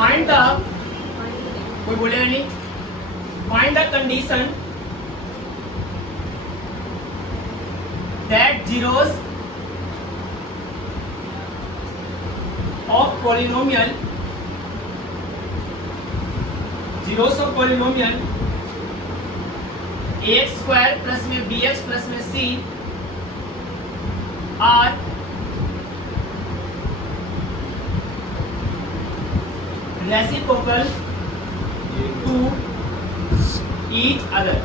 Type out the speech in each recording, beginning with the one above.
Find the, कोई बोलेगा नहीं, find the condition that zeros of polynomial, zeros of polynomial ax square plus में bx plus में c are reciprocal to each other.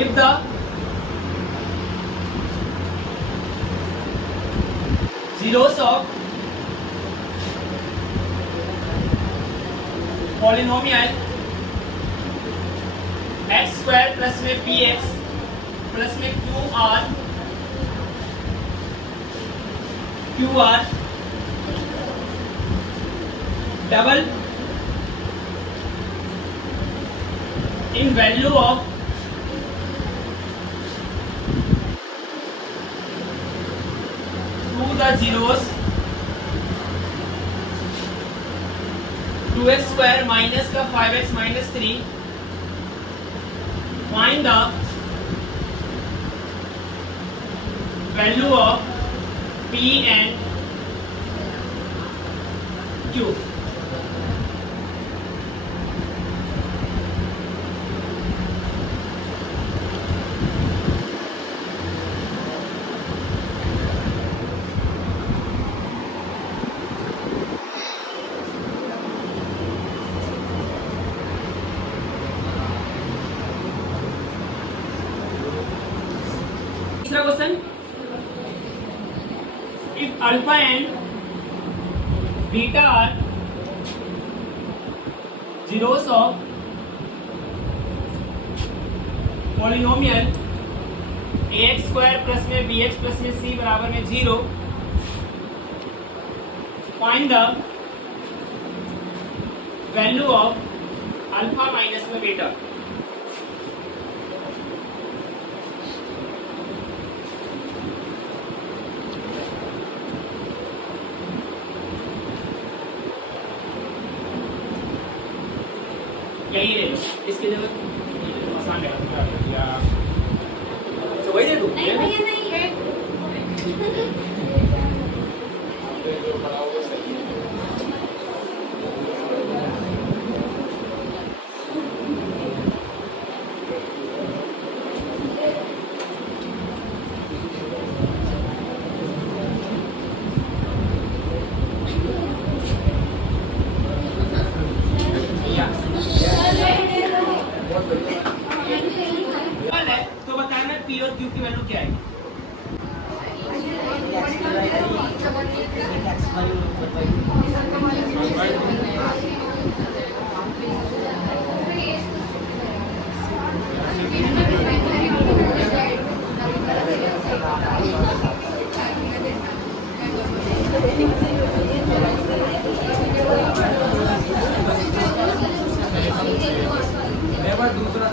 If the zeros of polynomial x square plus में px plus में qr double in value of the zeros 2x square minus का 5x minus 3, find the value of p and q. तीसरा question, if alpha and beta are zeros of polynomial ax square plus में bx plus में c बराबर में 0, find the value of alpha minus में beta. यही ले लो, इसकी जगह आसान है या तो वही दे दूं. नहीं भैया नहीं तो बताना पी और क्यू की वैल्यू क्या है. दूसरा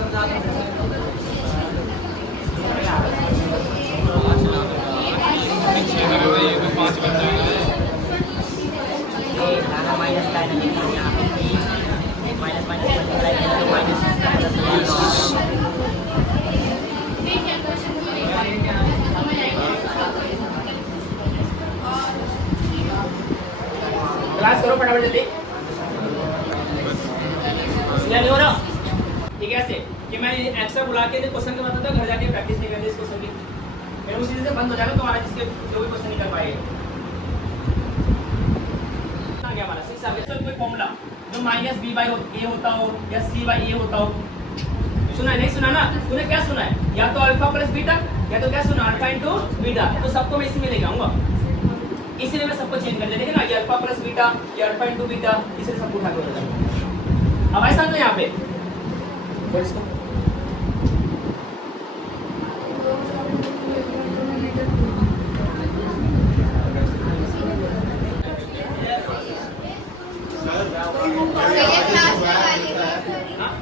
क्लास करो फटाफट जल्दी. नहीं हो रहा ठीक है. ऐसे कि मैं एक्स्ट्रा बुला के क्वेश्चन के बताता हूँ, घर जाके प्रैक्टिस नहीं करते इस क्वेश्चन की, फिर उसी से बंद हो जाएगा तुम्हारा जिसके जो भी क्वेश्चन नहीं कर पाएंगे. आ गया हमारा 6 आ गया. कोई फॉर्मूला जो माइनस बी बाई ए होता हो या सी बाई ए होता हो, सुना है नहीं सुना ना? तूने क्या सुना है? या तो अल्फा प्लस बीटा या तो क्या सुना अल्फा इनटू बीटा. तो सबको मैं इसी में लेके आऊंगा, इसीलिए मैं सबको चेंज कर दिया. देखिए ना, ये अल्फा प्लस बीटा, ये अल्फा इनटू बीटा, इसलिए सबको उठा के हो जाएगा. अब ऐसा तो यहाँ पे बोल इसको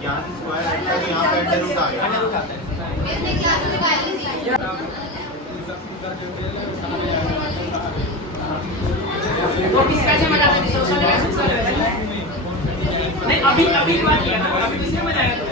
ज्ञान स्क्वायर यहाँ पे अंडर रूट आ गया। अंडर रूट आता है। तो किस कैसे मजा आता है? सोशल लेवल नहीं, अभी अभी की बात किया ना, अभी किसमें मजा आएगा?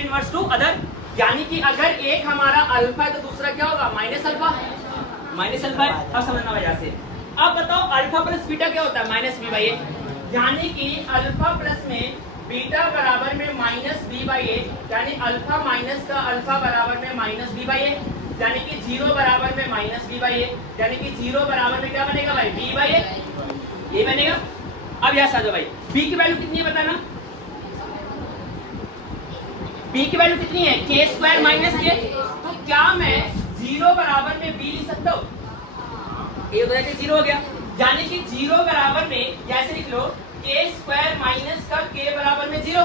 इनवर्स टू अदर, यानी कि अगर एक हमारा अल्फा है तो दूसरा क्या होगा? Minus alpha. माइनस अल्फा है, अब समझना वजह से। अब बताओ अल्फा प्लस बीटा क्या होता है? माइनस बी बाई ए, यानी कि अल्फा प्लस में बीटा बराबर में माइनस बी बाई ए, यानी अल्फा माइनस का अल्फा बराबर में माइनस बी बाई ए, यानी कि जीरो बराबर में माइनस बी बाई ए, यानी कि जीरो बराबर में क्या बनेगा भाई? बी बाई ए, ये बनेगा। अब यहां आ जाओ भाई, बी की वैल्यू कितनी है बताना? बी की वैल्यू कितनी है? के स्क्वायर माइनस के। तो क्या मैं जीरो बराबर में बी लिख सकता हूँ? ये तो जाके जीरो हो गया, यानी कि जीरो बराबर में ऐसे लिख लो के स्क्वायर माइनस का के बराबर में जीरो।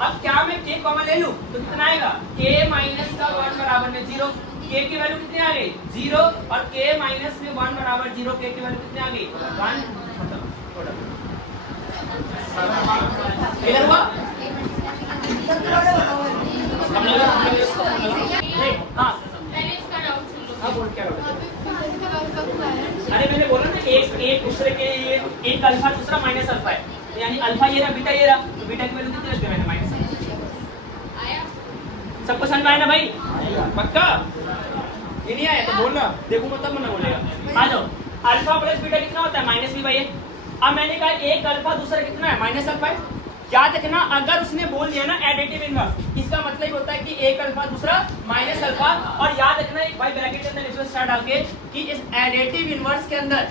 अब क्या मैं के कॉमन ले लूं तो कितना आएगा? के माइनस का वन बराबर में जीरो। के की वैल्यू कितनी आ गई? जीरो, और के माइनस में वन बराबर जीरो। के की वैल्यू कितनी आ गई? वन। क्लियर हुआ? हाँ बोल क्या बोल? अरे मैंने बोला ना एक दूसरे के लिए एक अल्फा दूसरा माइनस अल्फा है, तो यानी अल्फा ये रहा, बीटा ये रहा, तो बीटा की वैल्यू कितनी रखी है मैंने? माइनस। सबको समझ में आया ना भाई? पक्का? ये नहीं आया तो बोलना, देखूंगा तब मैं बोलेगा। आ जाओ, अल्फा प्लस बीटा कितना होता है? माइनस बी बाई ए। अब मैंने कहा एक अल्फा दूसरा कितना है? माइनस अल्फा है। याद रखना, अगर उसने बोल दिया ना एडिटिव इनवर्स, इसका मतलब होता है कि एक अल्फा दूसरा माइनस अल्फा। और याद रखना एक भाई ब्रैकेट के अंदर इसको स्टार्ट डाल के कि इस एडिटिव इनवर्स के अंदर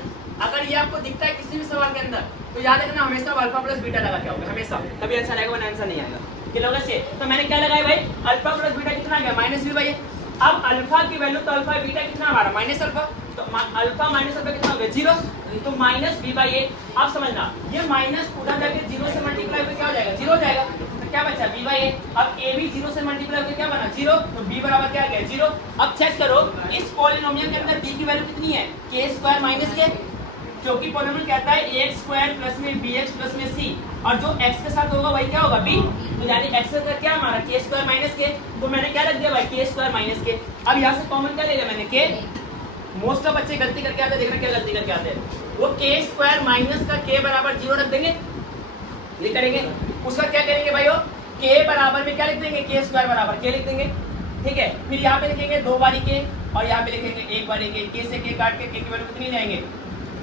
अगर ये आपको दिखता है किसी भी सवाल के अंदर, तो याद रखना हमेशा अल्फा प्लस बीटा लगा के होगा, हमेशा। कभी आंसर आएगा वरना आंसर नहीं आएगा। किलोगे से तो मैंने क्या लगाया भाई? अल्फा प्लस बीटा कितना आ गया? माइनस बी बाई ए। अब अल्फा की वैल्यू तो अल्फा बीटा कितना हमारा? Minus alpha. तो अल्फा माइनस अल्फा कितना हो गया? जीरो। तो माइनस बी बाई ए। आप समझना, ये माइनस उधर जाके जीरो से मल्टीप्लाई होकर क्या हो जाएगा? जीरो हो जाएगा। तो क्या बचा? बी बाई ए। अब ए भी जीरो से मल्टीप्लाई होकर क्या बना? जीरो। तो बी बराबर क्या आ गया? जीरो। अब चेक करो इस पॉलिनोमियल के अंदर बी की वैल्यू कितनी है? के स्क्वायर माइनस के, क्योंकि पॉलिनोमियल कहता है एक्स स्क्वायर प्लस में बी एक्स प्लस में सी, और जो एक्स के साथ होगा वही क्या होगा? बी। तो यानी एक्स का क्या हमारा? के स्क्वायर माइनस के। तो मैंने क्या रख दिया भाई? के स्क्वायर माइनस के। अब यहाँ से कॉमन क्या ले लिया मैंने? के। मोस्ट ऑफ बच्चे गलती करके आते हैं, देखना क्या गलती करके आते हैं। वो के स्क्वायर माइनस का के बराबर जीरो रख देंगे, ये करेंगे। उसका क्या करेंगे भाई? के बराबर में क्या लिख देंगे? के स्क्वायर बराबर के लिख देंगे, ठीक है। फिर यहाँ पे लिखेंगे दो बारी के, और यहाँ पे लिखेंगे एक बारी के से के काट के की वैल्यू कितनी जाएंगे?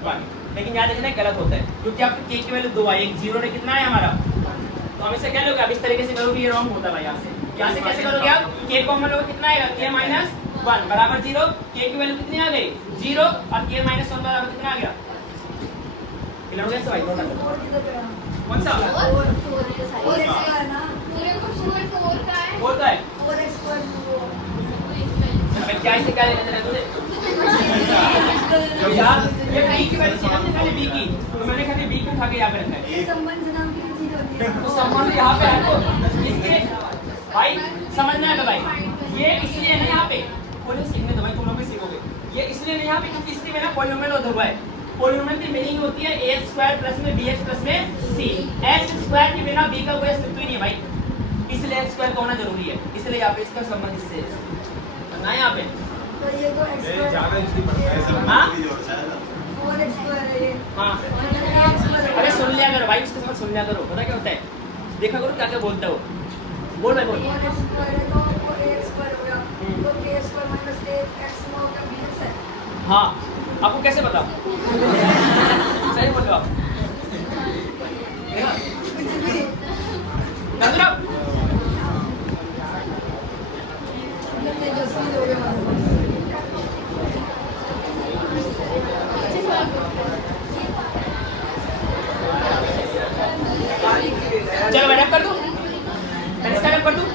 वन। लेकिन याद रखना गलत होता है, क्योंकि आपके के की वैल्यू दो है, एक जीरो ने कितना है हमारा? तो हमेशा क्या लोगे? अब इस तरीके से करोगे, ये रॉन्ग होता है भाई। यहाँ से कैसे करोगे आप? के कॉमन लोगे, कितना आएगा? के माइनस वन बराबर जीरो। के की वैल्यू कितनी आ गई? जीरो, और के माइनस वन बराबर कितना आ गया? भाई कौन सा? होता है क्या इसे क्या लेना चाहिए तुझे? यार ये बी की वैल्यू हमने खाली बी की, तो मैंने खाली बी को उठा के यहाँ पे रखा है। तो संबंध यहाँ पे है, तो इसके भाई समझना है भाई, ये इसलिए है ना यहाँ पे पॉलिनोमियल सीखने दो भाई, तुम लोग भी सीखोगे। ये इसलिए नहीं यहाँ पे क्योंकि इसके में ना पॉलिनोमियल होता हुआ है। पॉलिनोमियल की मीनिंग होती है एक्स स्क्वायर प्लस में बी एक्स प्लस में सी। एक्स स्क्वायर के बिना बी का कोई अस्तित्व ही नहीं है भाई, इसलिए एक्स स्क्वायर का होना जरूरी है। इसलिए यहाँ पे इसका संबंध इससे ना यहाँ पे तो ये तो एक्स स्क्वायर हाँ और एक्स स्क्वायर है ये। हाँ अरे सुन लिया करो भाई, उसके साथ सुन लिया करो, पता क्या होता है, देखा करो क्या क्या बोलता हो। बोल भाई बोल। और एक्स स्क्वायर है तो ए एक्स स्क्वायर हो गया, तो के स्क्वायर माइनस के एक्स में हो गया बी एक्स है। हाँ आपको कैसे पता? सही बोल रहे हो आप। तेजस्वी हो गया। चलो मैडम कर दूं, मैं स्टार्ट कर दूं।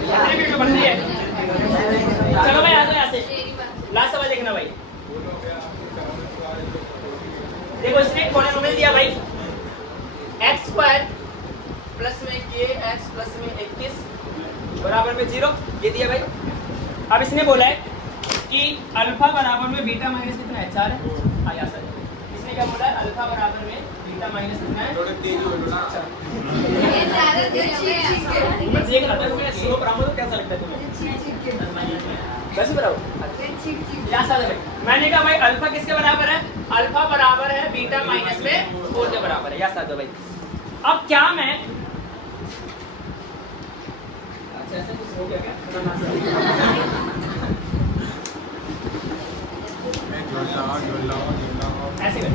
कितने मिनट में बन रही है? चलो भाई आ जाओ यहाँ से, लास्ट सवाल देखना भाई। देखो इसने एक पॉलिनोमियल दिया भाई, एक्स स्क्वायर प्लस में के एक्स प्लस में 21 बराबर में 0, ये दिया भाई। अब इसने बोला है कि अल्फा बराबर में बीटा माइनस कितना है, 4 है। आया सर, इसने क्या बोला है, अल्फा बराबर में बीटा माइनस कितना है, बस ये करता है। तुम्हें स्लो पढ़ाऊंगा तो कैसा लगता है तुम्हें? कैसे पढ़ाऊं? क्या साल है? मैंने कहा भाई अल्फा किसके बराबर है, अल्फा बराबर है बीटा माइनस में 4 के बराबर है। या साथ भाई अब क्या मैं ऐसे कुछ हो गया क्या? ऐसे कर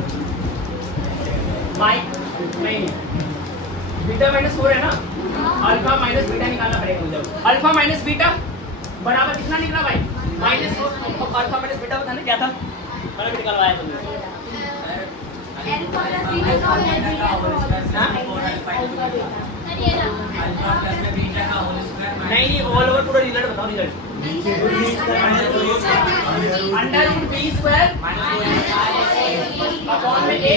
माइक नहीं, बीटा माइनस 4 है ना, अल्फा माइनस बीटा निकालना पड़ेगा मुझे। अल्फा माइनस बीटा बराबर कितना निकला भाई, माइनस 4। अल्फा माइनस बीटा बताना क्या था, मैंने भी निकलवाया तुमने। नहीं ऑल ओवर पूरा रिजल्ट बताओ, result under root b square upon में ए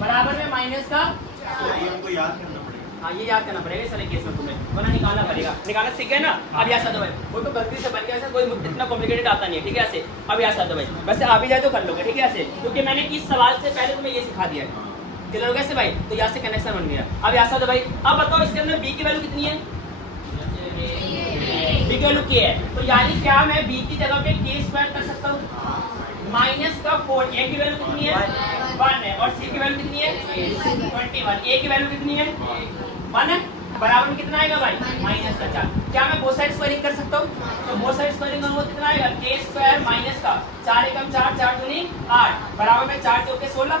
बराबर में माइनस का, हमको याद करना पड़ेगा। हाँ ये याद करना पड़ेगा इस वाले केस में तुम्हें, वरना निकालना पड़ेगा। निकालना सीख गए ना, अब यहाँ साथ भाई वो तो गलती से बन गया, ऐसा कोई इतना कॉम्प्लिकेटेड आता नहीं है, ठीक है ऐसे। अब यहाँ साथ भाई वैसे आ भी जाए तो कर लोगे, ठीक है ऐसे, क्योंकि मैंने इस सवाल से पहले तुम्हें ये सिखा दिया है। क्लियर हो गया से भाई, तो यहाँ से कनेक्शन बन गया। अब यहाँ साथ भाई अब बताओ इसके अंदर बी की वैल्यू कितनी है, बी की वैल्यू के है, तो यानी क्या मैं बी की जगह पे के स्क्वायर कर सकता हूँ, माइनस का 4। ए की वैल्यू कितनी है, 1 है, और सी की वैल्यू कितनी है, 21। ए की वैल्यू कितनी है, 1 है, बराबर में कितना आएगा भाई, माइनस का 4। क्या मैं बोथ साइड स्क्वायरिंग कर सकता हूँ, तो बोथ साइड स्क्वायरिंग करूंगा कितना आएगा, के स्क्वायर माइनस का 4 एकम 4, 4 दूनी 8 बराबर में 4 चौके 16,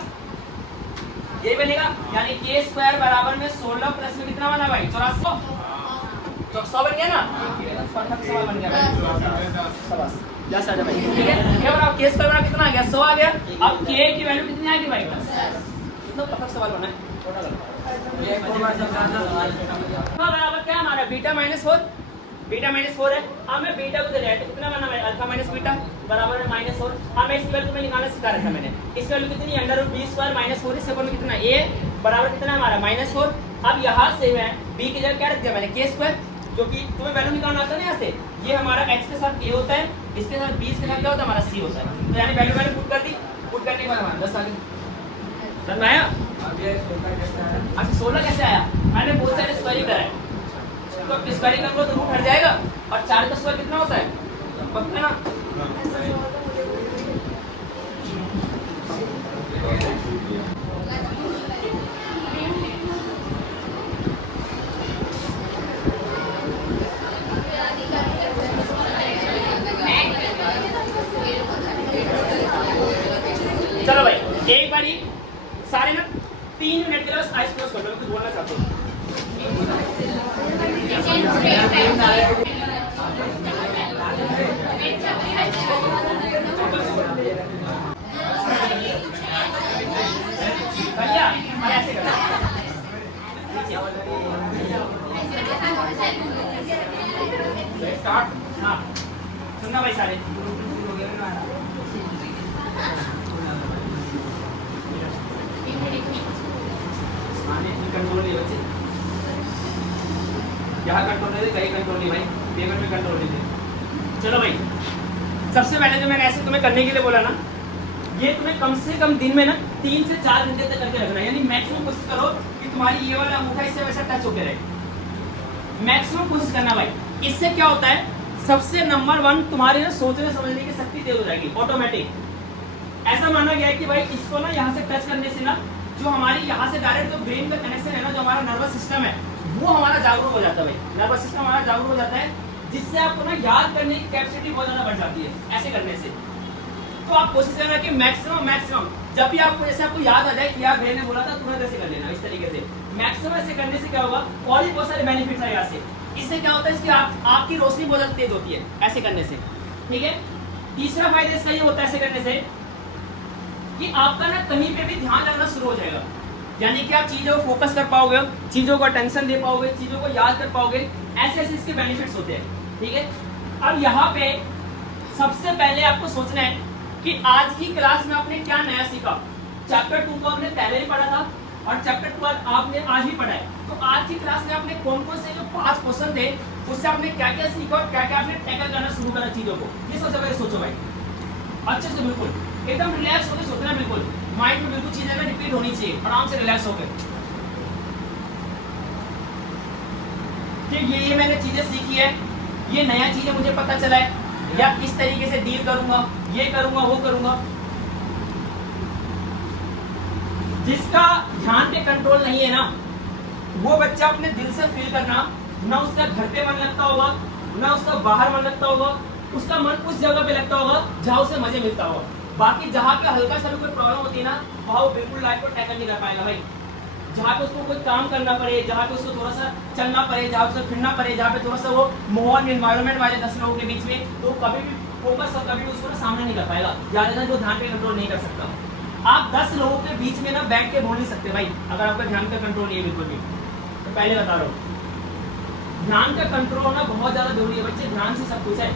ये बनेगा। यानी के स्क्वायर बराबर में 16 प्लस में कितना बना भाई, 84। तो 100 बन गया ना, परफेक्ट सवाल बन गया भाई, शाबाश जा साजा भाई, ठीक है। ये बराबर के स्क्वायर बराबर कितना आ गया, 100 आ गया। अब के की वैल्यू कितनी आएगी भाई, कितना परफेक्ट सवाल बना है, छोटा बराबर क्या हमारा बीटा माइनस 4, बीटा माइनस 4 है। अब मैं बीटा को दे रहा है तो कितना बना भाई, अल्फा माइनस बीटा बराबर में माइनस 4। अब मैं इस वैल्यू को निकालना सिखा रहा था मैंने, इस वैल्यू कितनी है, under root b square minus 4, इससे में कितना ए बराबर कितना है हमारा, माइनस 4। अब यहाँ से मैं बी की जगह क्या रख दिया मैंने, के स्क्वायर, जो कि तुम्हें वैल्यू निकालना आता है ना, यहाँ से ये हमारा x के साथ a होता है, इसके साथ b के साथ क्या होता है हमारा c होता है। तो यानी वैल्यू मैंने पुट कर दी, पुट करने के बाद हमारा 10 आ गया। समझ में आया? अच्छा 16 कैसे आया, मैंने बहुत सारे स्क्वायरिंग कराए, तो स्क्वायरिंग करूंगा तो रूट हट जाएगा, और 4 का स्क्वायर कितना होता है, पक्का ना। चलो भाई एक बारी सारे ना 3 मिनट के लिए बस आइस क्लोज कर दो, कुछ बोलना चाहते हो। भैया ऐसे करना, स्टार्ट। हाँ सुनना भाई सारे, कंट्रोल नहीं बच्चे, यहाँ कंट्रोल नहीं दे, कहीं कंट्रोल नहीं भाई, पेपर में कंट्रोल नहीं दे। चलो भाई सबसे पहले जो मैंने ऐसे तुम्हें करने के लिए बोला ना, ये तुम्हें कम से कम दिन में ना 3 से 4 घंटे तक करके रखना है। यानी मैक्सिमम कोशिश करो कि तुम्हारी ये वाला अंगूठा इससे वैसा टच होकर रहे, मैक्सिमम कोशिश करना भाई। इससे क्या होता है, सबसे नंबर 1 तुम्हारे ना सोचने समझने की शक्ति तेज हो जाएगी ऑटोमेटिक। ऐसा माना गया है कि भाई इसको ना यहाँ से टच करने से ना जो हमारी यहाँ से डायरेक्ट जो ब्रेन का कनेक्शन है ना, जो हमारा नर्वस सिस्टम है वो हमारा जागरूक हो जाता है भाई, नर्वस सिस्टम हमारा जागरूक हो जाता है, जिससे आपको ना याद करने की कैपेसिटी बहुत ज़्यादा बढ़ जाती है ऐसे करने से। तो आप कोशिश करना कि मैक्सिमम जब भी आपको जैसे आपको याद आ जाए कि यार मैंने बोला था तुरंत ऐसे कर लेना, इस तरीके से मैक्सिमम ऐसे करने से क्या होगा, और भी बहुत सारे बेनिफिट्स है यहाँ से। इससे क्या होता है, इसकी आपकी रोशनी बहुत ज़्यादा तेज होती है ऐसे करने से, ठीक है। तीसरा फायदा इसका ये होता है ऐसे करने से कि आपका ना कहीं पे भी ध्यान लगना शुरू हो जाएगा। यानी कि आप चीजों को फोकस कर पाओगे, चीजों को अटेंशन दे पाओगे, चीजों को याद कर पाओगे। ऐसे ऐसे इसके बेनिफिट्स होते हैं, ठीक है। अब यहाँ पे सबसे पहले आपको सोचना है कि आज की क्लास में आपने क्या नया सीखा। चैप्टर 2 को आपने पहले ही पढ़ा था और चैप्टर 2 आपने आज ही पढ़ा है। तो आज की क्लास में आपने कौन कौन से जो 5 क्वेश्चन थे उससे आपने क्या क्या सीखा और क्या क्या आपने टैकल करना शुरू करा चीजों को, ये सबसे पहले सोचो भाई अच्छे से, बिल्कुल एकदम रिलैक्स होकर सोचना, बिल्कुल माइंड में बिल्कुल चीजें ना रिपीट होनी चाहिए, आराम से रिलैक्स होकर कि ये मैंने चीजें सीखी है, ये नया चीजें मुझे पता चला है, या इस तरीके से डील करूंगा, ये करूंगा, वो करूंगा। जिसका ध्यान पे कंट्रोल नहीं है ना, वो बच्चा अपने दिल से फील करना, ना उसका घर पे मन लगता होगा, ना उसका बाहर मन लगता होगा, उसका मन उस जगह पे लगता होगा जहाँ उसे मजे मिलता होगा। बाकी जहाँ पे हल्का सा भी कोई प्रॉब्लम होती है ना, वहाँ वो बिल्कुल लाइफ को टैकल नहीं कर पाएगा भाई। जहाँ पे उसको कोई काम करना पड़े, जहाँ पे उसको थोड़ा सा चलना पड़े, जहाँ पे फिरना पड़े, जहाँ पे थोड़ा सा वो माहौल एनवायरनमेंट वाले 10 लोगों के बीच में, तो कभी भी फोकस और कभी भी उसको ना सामना नहीं कर पाएगा। याद रखना, जो ध्यान पे कंट्रोल नहीं कर सकता। आप 10 लोगों के बीच में ना बैठ के बोल नहीं सकते भाई, अगर आपका ध्यान का कंट्रोल नहीं है बिल्कुल भी। तो पहले बता रहा हूँ, ध्यान का कंट्रोल होना बहुत ज्यादा जरूरी है बच्चे, ध्यान से सब कुछ है।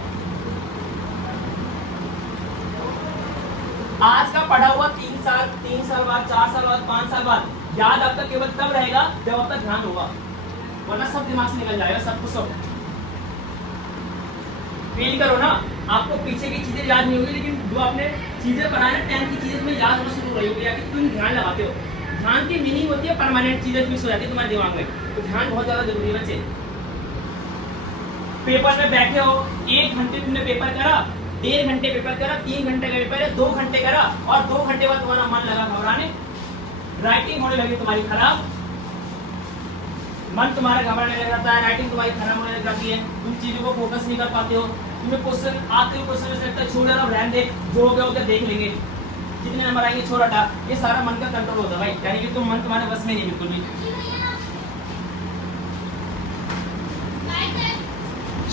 आज का पढ़ा हुआ 3 साल बाद, 4 साल बाद, 5 साल बाद याद आपका केवल तब रहेगा जब आपका ध्यान होगा, वरना सब दिमाग से निकल जाएगा, सब कुछ। सब फील करो ना, आपको पीछे की चीजें याद नहीं होगी, लेकिन जो आपने चीजें पढ़ाई ना 10 की चीजें तुम्हें याद होना शुरू हो रही होगी, या कि तुम ध्यान लगाते हो। ध्यान की मीनिंग होती है परमानेंट चीजें फिक्स हो जाती है तुम्हारे दिमाग में, तो ध्यान बहुत ज्यादा जरूरी है बच्चे। पेपर में बैठे हो, 1 घंटे तुमने पेपर करा, 1.5 घंटे पेपर करा, 3 घंटे का पेपर है, 2 घंटे करा, और 2 घंटे बाद तुम्हारा मन लगा घबराने, राइटिंग होने लगी तुम्हारी खराब, मन तुम्हारा घबराने लग जाता है, राइटिंग तुम्हारी खराब होने लग जाती है, तुम चीजों को फोकस नहीं कर पाते हो, तुम्हें क्वेश्चन आते हो, क्वेश्चन में लगता है छोड़ यार रहने दे, जो हो गया देख लेंगे, जितने नंबर आएंगे छोड़ हटा। ये सारा मन का कंट्रोल होता है भाई, यानी कि तुम मन तुम्हारे बस में नहीं बिल्कुल भी।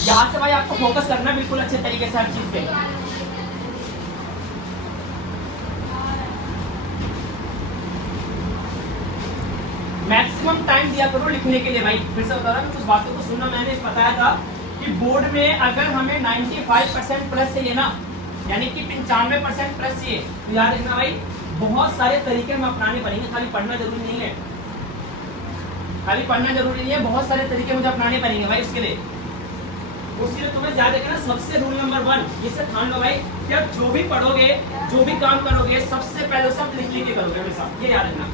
यहाँ से भाई आपको फोकस करना बिल्कुल अच्छे तरीके से हर चीज पे। मैक्सिमम टाइम दिया करो लिखने के लिए भाई। फिर से बता रहा हूँ, कुछ बातों को सुनना, मैंने बताया था कि बोर्ड में अगर हमें 95% प्लस चाहिए ना, यानी कि 95% प्लस चाहिए, तो याद रखना भाई बहुत सारे तरीके हमें अपनाने पड़ेंगे, खाली पढ़ना जरूरी नहीं है, खाली पढ़ना जरूरी नहीं है, बहुत सारे तरीके मुझे अपनाने पड़ेंगे भाई उसके लिए। उसके लिए तुम्हें याद रखना, सबसे रूल नंबर 1 इसे ठान लो भाई कि आप जो भी पढ़ोगे, जो भी काम करोगे, सबसे पहले सब लिख के करोगे हमेशा, ये याद रखना।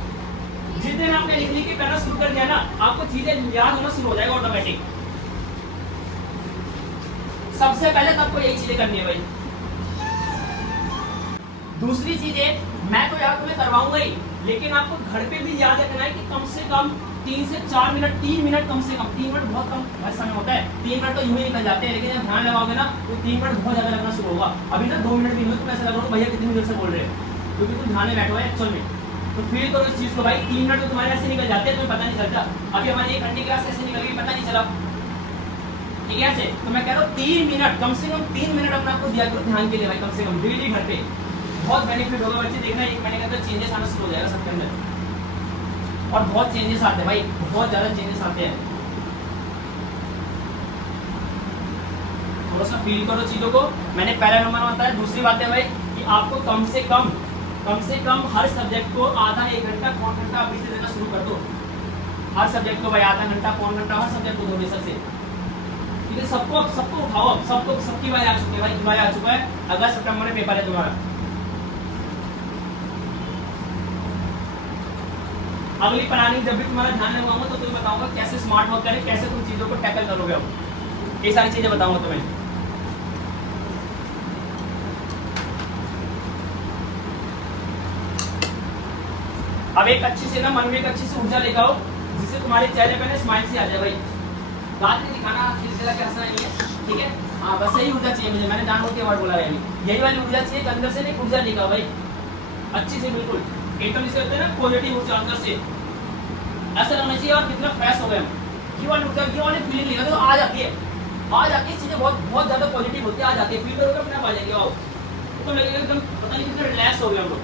जिस दिन आपने लिख के करना शुरू कर दिया ना, आपको चीजें याद होना शुरू हो जाएगा ऑटोमेटिक। सबसे पहले तो आपको यही चीजें करनी है भाई। दूसरी चीज है, मैं तो याद तुम्हें करवाऊंगा ही, लेकिन आपको घर पे भी याद रखना है कि कम से कम 3 से 4 मिनट, 3 मिनट कम से कम, 3 मिनट बहुत कम समय होता है, 3 मिनट तो यूं ही निकल जाते हैं, लेकिन जब ध्यान लगाओगे ना तो 3 मिनट बहुत ज्यादा लगना शुरू होगा। अभी तक 2 मिनट भी हुए, तुम ऐसा लग रहा भैया कितनी देर से बोल रहे हो, क्योंकि तुम ध्यान में बैठो है एक्चुअल में। तो फील करो इस चीज को भाई, 3 मिनट तो तुम्हारे ऐसे निकल जाते हैं, तुम्हें पता नहीं चलता। अभी हमारी 1 घंटे की क्लास ऐसे निकल गई, पता नहीं चला, ठीक है। ऐसे तो मैं कह रहा हूँ 3 मिनट, कम से कम 3 मिनट अपने आपको दिया करो ध्यान के लिए भाई, कम से कम डेली घर पे। बहुत बेनिफिट होगा बच्चे, देखना 1 महीने के अंदर चेंजेस आना शुरू हो जाएगा सबके अंदर, और बहुत चेंजेस आते हैं भाई, बहुत ज्यादा चेंजेस आते हैं। थोड़ा सा फील करो चीजों को, मैंने पहला नंबर बताया। दूसरी बात है भाई कि आपको कम से कम हर सब्जेक्ट को आधा 1 घंटा, पौन घंटा अभी से देना शुरू कर दो। हर सब्जेक्ट को भाई आधा घंटा, पौन घंटा, हर सब्जेक्ट को दो बेशक से, ठीक है। सबको उठाओ, अब सबकी बारी आ चुकी है भाई, जुलाई आ चुका है, अगस्त सितंबर में पेपर है तुम्हारा। अगली प्लानिंग जब भी तुम्हारा ध्यान लगाऊंगा तो तुम्हें बताऊंगा कैसे स्मार्ट वर्क करें, कैसे तुम चीजों को टैकल करोगे। अब ये सारी चीजें बताऊंगा तुम्हें। अब एक अच्छी से ना मन में एक अच्छी सी ऊर्जा लेकर आओ, जिससे तुम्हारे चेहरे पे ना स्माइल से आ जाए भाई। बात नहीं दिखाना, खिलखिला के हंसना नहीं है, ठीक है। हाँ बस यही ऊर्जा चाहिए मुझे, मैंने जानबूझ के वर्ड बोला है, यही वाली ऊर्जा चाहिए, अंदर से नहीं ऊर्जा लेकर भाई अच्छी से, बिल्कुल एकदम इसे कहते हैं ना पॉजिटिव ऊर्जा अंदर से ऐसा लगना चाहिए। और कितना फ्रेश हो गए हम, ये वाली ऊर्जा, ये वाली फीलिंग लेगा तो आ जाती है चीजें बहुत ज्यादा पॉजिटिव होती है, आ जाती है, फील करोगे अपने आप आ जाएगी। आओ तो लगेगा एकदम पता नहीं कितना रिलैक्स हो गया हम लोग,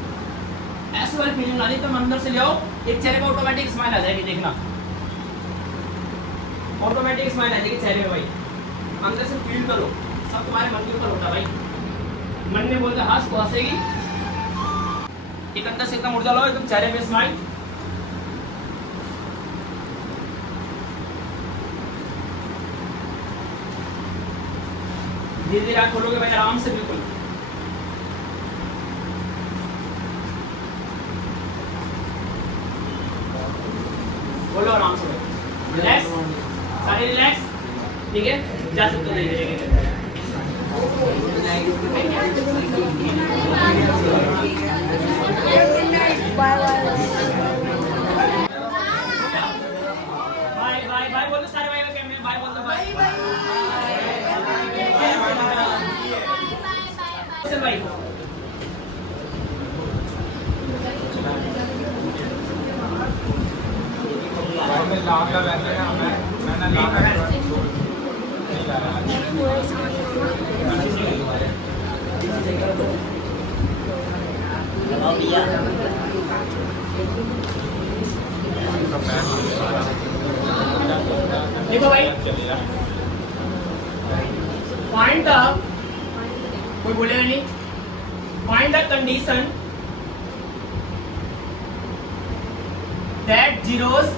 ऐसे वाली फीलिंग लानी तो अंदर से ले आओ। एक चेहरे पे ऑटोमेटिक स्माइल आ जाएगी, देखना ऑटोमेटिक स्माइल आ जाएगी चेहरे पे भाई। अंदर से फील करो, सब तुम्हारे मन के ऊपर होता है भाई। मन में बोलते हंस तो हंसेगी, एक अंदर से एकदम ऊर्जा लो, एकदम चेहरे पे स्माइल। धीरे धीरे आँख खोलोगे भाई, आराम से, बिल्कुल बोलो आराम से, रिलैक्स, सारे रिलैक्स, ठीक है, जा सकते हो धीरे धीरे। Bye bye. Bye bye bye बोल दो सारे भाई को, कैमरे में बाय बोल दो, बाय चल भाई। देखो भाई, फाइंड द, कोई बोलेगा नहीं, find the condition that zeros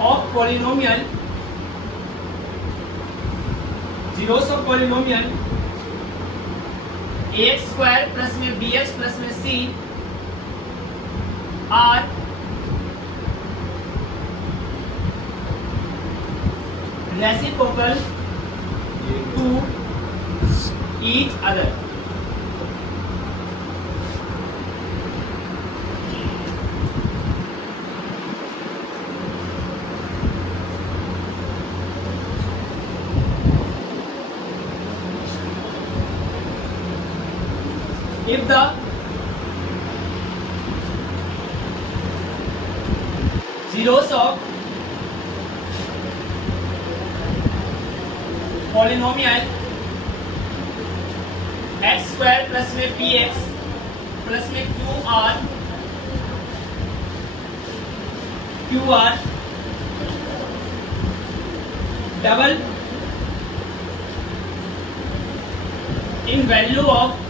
of polynomial ax square plus में bx plus में c are reciprocal to each other. If the zeros of polynomial x square plus में px plus में qr double in value of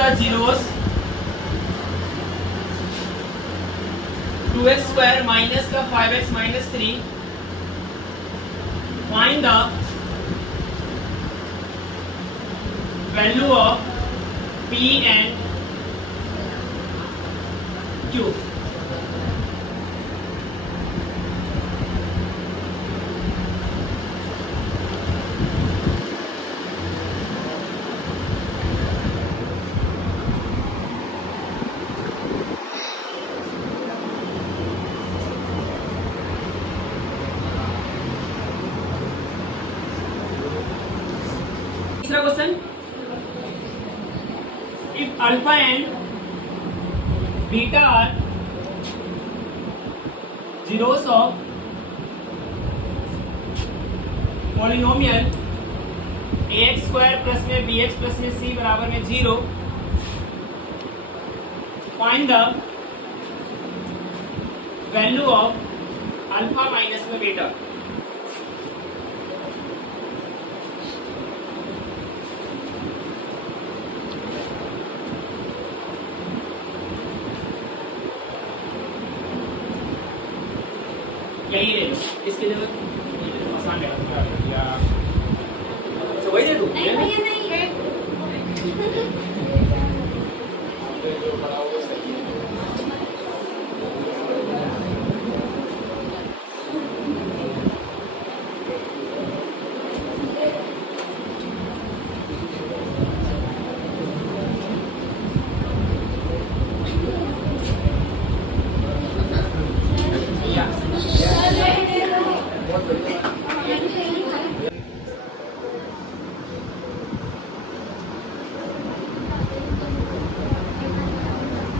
the zeros 2x square minus का 5x minus 3, find the value of p and q. तीसरा question, if alpha and beta are zeros of polynomial ax square plus में bx plus में c बराबर में 0, find the value of alpha minus में beta. यही ले लो, इसके जगह आसान है, तो वही दे दूँ। नहीं भैया नहीं है।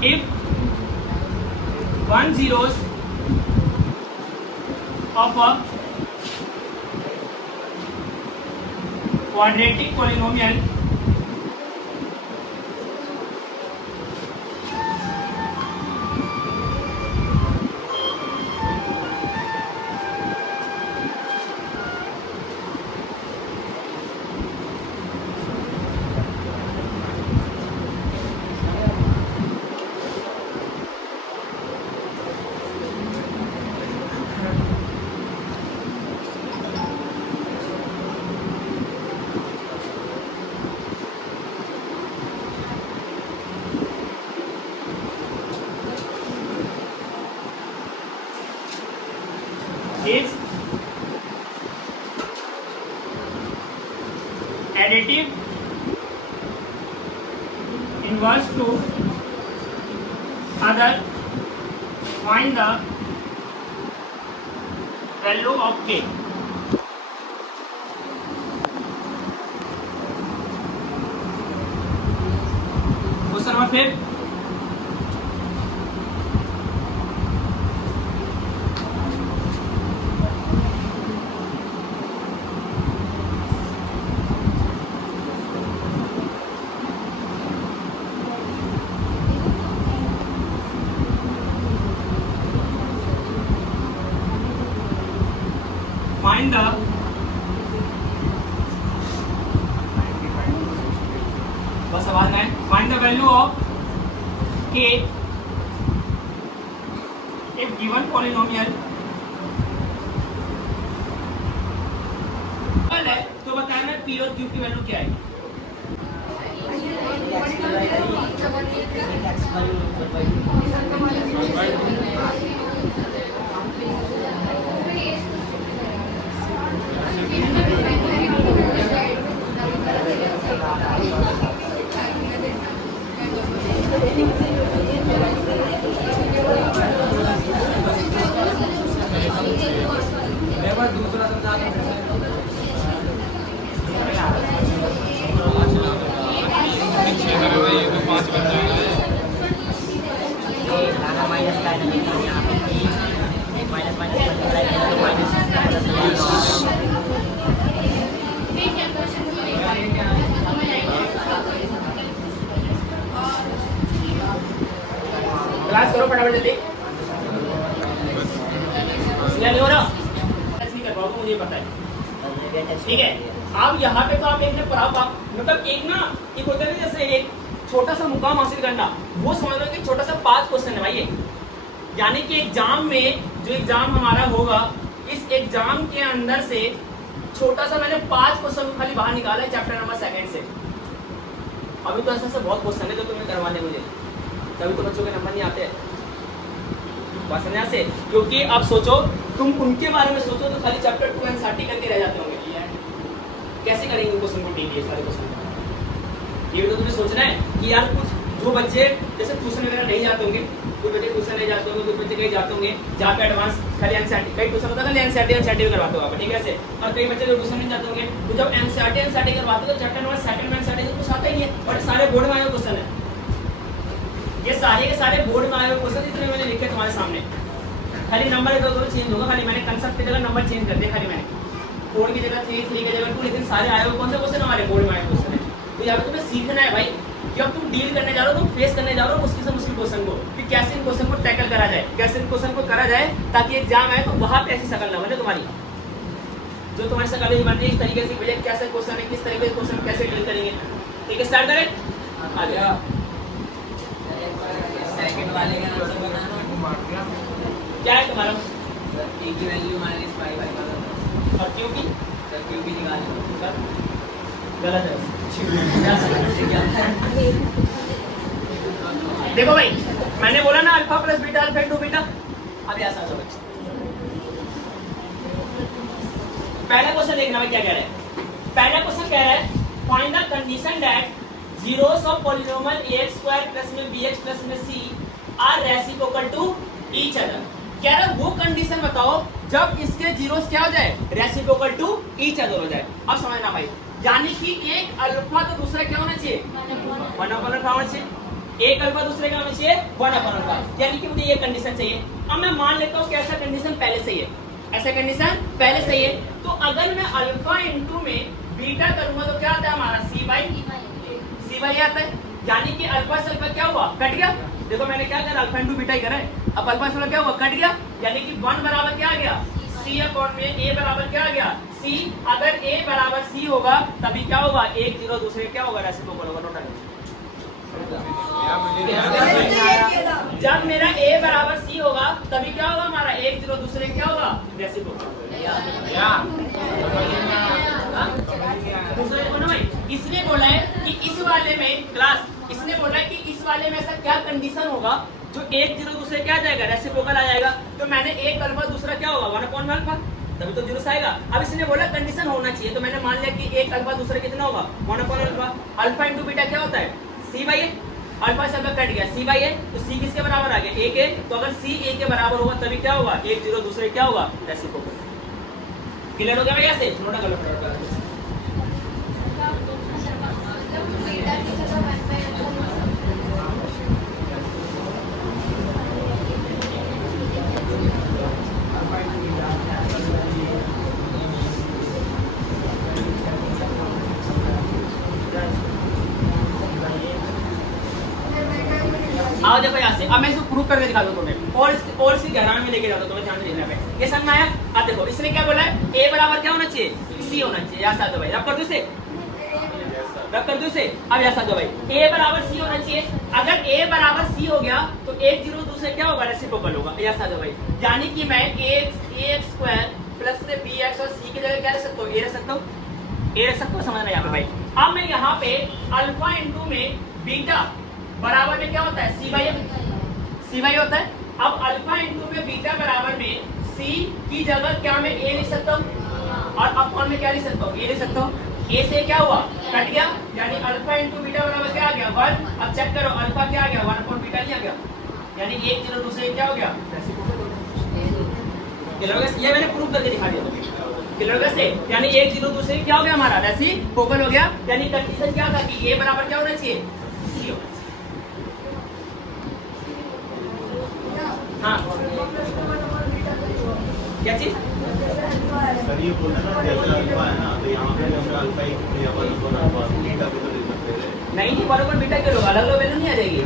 If one zeros of a quadratic polynomial is additive inverse to other. Find the value of k. Question number 5. Find the बस आवाज में find the value of k if given polynomial है तो बताना p और q की value क्या है। दूसरा क्लास करो फटाफट जल्दी। नहीं हो रहा नहीं कर पाओगे मुझे पता है, ठीक है। अब यहाँ पे तो आप एक पढ़ा मतलब एक ना एक होता है जैसे एक छोटा सा मुकाम हासिल करना, वो समझ लो कि छोटा सा 5 क्वेश्चन है भाई। यानी कि एग्जाम में जो एग्जाम हमारा होगा, इस एग्जाम के अंदर से छोटा सा मैंने 5 क्वेश्चन खाली बाहर निकाला है चैप्टर नंबर 2 से। अभी तो ऐसा बहुत क्वेश्चन है जो तुम्हें करवाने मुझे, तभी तो बच्चों के नंबर नहीं आते बात समझा से। क्योंकि अब सोचो तुम उनके बारे में सोचो तो खाली चैप्टर 2 एनसीईआरटी करके रह जाते होंगे। कैसे करेंगे क्वेश्चन को डील, ये सारे क्वेश्चन ये तो तुम्हें सोचना है कि यार कुछ जो बच्चे जैसे ट्यूशन वगैरह नहीं जाते होंगे, कोई बच्चे ट्यूशन नहीं जाते होंगे, कुछ बच्चे कहीं जाते होंगे जहाँ पे एडवांस खाली एनसीईआरटी, कई ट्यूशन होता है ना एनसीईआरटी भी करवाते हो आप, ठीक है ऐसे। और कई बच्चे जो ट्यूशन नहीं जाते होंगे तो जब एनसीईआरटी करवाते हो तो चैप्टर नंबर 2 में एनसीईआरटी कुछ आता ही नहीं है, और सारे बोर्ड में आए हुए क्वेश्चन है। ये सारे के सारे बोर्ड में आए हुए क्वेश्चन इतने मैंने लिखे तुम्हारे सामने, खाली नंबर इधर उधर चेंज होगा, खाली मैंने कंसेप्ट की जगह नंबर चेंज कर दिया, खाली मैंने 4 की जगह 3, 3 की जगह 2, लेकिन सारे आए हुए कौन से क्वेश्चन हमारे बोर्ड में आए क्वेश्चन है। तो यहाँ पे तुम्हें सीखना है भाई कि अब तुम डील करने जा रहे हो, तुम फेस करने जा रहे हो मुश्किल से मुश्किल क्वेश्चन को, कि कैसे इन क्वेश्चन को टैकल करा जाए, कैसे इन क्वेश्चन को करा जाए ताकि एग्जाम आए तो वहां पे ऐसी शकल ना बने तुम्हारी, जो तुम्हारी शकल नहीं बनती इस तरीके से भैया कैसे क्वेश्चन है, किस तरीके से क्वेश्चन कैसे डील करेंगे। ठीक है, स्टार्ट करें। आ गया सेकंड वाले का आंसर बताना क्या है तुम्हारा। ए की वैल्यू -5 और क्यू की निकाल गलत है। देखो भाई मैंने बोला ना alpha plus beta alpha into beta. अब ऐसा करो, पहला क्वेश्चन देखना भाई क्या कह रहा है। पहला क्वेश्चन कह रहा है find the condition that zeros of polynomial ax square plus में bx plus में c are reciprocal to each other। कह रहा है वो कंडीशन बताओ जब इसके जीरोस क्या हो जाए, रेसिप्रोकल टू ईच अदर हो जाए। अब समझना भाई, यानी कि एक अल्फा तो दूसरा क्या होना चाहिए 1/अल्फा होना चाहिए, एक अल्फा दूसरे का होना चाहिए 1/अल्फा, यानी कि मुझे ये कंडीशन चाहिए। अब मैं मान लेता हूँ कि ऐसा कंडीशन पहले सही है, ऐसा कंडीशन पहले सही है। तो अगर मैं अल्फा इनटू में बीटा करूंगा तो क्या आता है हमारा सी बाई आता है, यानी कि अल्फा से अल्फा क्या हुआ, कट गया। देखो मैंने क्या करा, अल्फा इंटू बीटा ही करा है। अब अल्फा से अल्फा क्या हुआ, कट गया, यानी कि 1 बराबर क्या आ गया, सी अपॉन में ए बराबर क्या आ गया, सी। अगर ए बराबर सी होगा तभी क्या होगा, एक जीरो दूसरे क्या होगा, रेसिप्रोकल होगा। नोट जब मेरा ए बराबर सी होगा तभी क्या होगा हमारा, एक जीरो दूसरे क्या होगा, रेसिप्रोकल। दूसरे देखो ना भाई, इसने बोला है कि इस वाले में क्लास, इसने बोला है कि इस वाले में ऐसा क्या कंडीशन होगा जो एक जीरो दूसरे क्या आ जाएगा, रेसिप्रोकल आ जाएगा। तो मैंने एक अल्फा दूसरा क्या होगा, 1/1 अल्फा, तभी तो जीरो आएगा। अब इसने बोला कंडीशन होना चाहिए, तो मैंने मान लिया कि एक अल्फा दूसरा कितना होगा, 1/1 अल्फा। अल्फा इंटू बीटा क्या होता है, सी बाई ए। अल्फा से अल्फा कट गया, सी बाई ए, तो सी किसके बराबर आ गया, ए के। तो अगर सी ए के बराबर होगा तभी क्या होगा, एक जीरो दूसरे क्या होगा, रेसिप्रोकल। क्लियर हो गया भैया से, नोट कर लो। आओ देखो यहाँ से, अब मैं इसको प्रूव करके दिखा दूं तुम्हें, और इसकी गहराई में लेके जाता हूं, तुम्हें ध्यान से देखना है। ये समझ में आया। अब देखो इसने क्या बोला है, ए बराबर क्या होना चाहिए, सी होना चाहिए। यहाँ साथ दो भाई, रब कर दो इसे, रब कर दो इसे। अब यहाँ साथ दो भाई, ए बराबर सी होना चाहिए। अगर ए बराबर सी हो गया तो एक जीरो दूसरे क्या होगा, रेसिप्रोकल होगा। यहाँ साथ दो भाई, यानी कि मैं ax स्क्वायर प्लस में bx और सी की जगह क्या रख सकता हूँ, ए रख सकता हूँ, ए रख सकता हूँ। समझना यहाँ पे भाई। अब मैं यहाँ पे अल्फा इंटू में बीटा बराबर में क्या होता है, सी बाई होता है। अब अल्फा इंटू में बीटा बराबर में सी की जगह क्या मैं ए लिख सकता हूँ, और अपॉन में क्या लिख सकता हूँ, ए लिख सकता हूँ। ए से क्या हुआ, कट गया, यानी अल्फा इंटू बीटा बराबर क्या आ गया, 1। अब चेक करो अल्फा क्या आ गया, 1/बीटा नहीं आ गया, यानी एक जीरो दूसरे क्या हो गया, ये मैंने प्रूव करके दिखा दिया। क्लियर से, यानी एक जीरो दूसरे क्या हो गया हमारा, रेसिप्रोकल हो गया। यानी कंडीशन क्या था कि ए बराबर क्या होना चाहिए, सी होना चाहिए। हाँ क्या चीज, सर ये बोलना ना, जैसे अल्फा है ना, तो यहाँ पे हम अल्फा एक अल्फा बीटा भी तो ले सकते हैं। नहीं 1/बीटा के लोग अलग अलग वैल्यू नहीं आ जाएगी।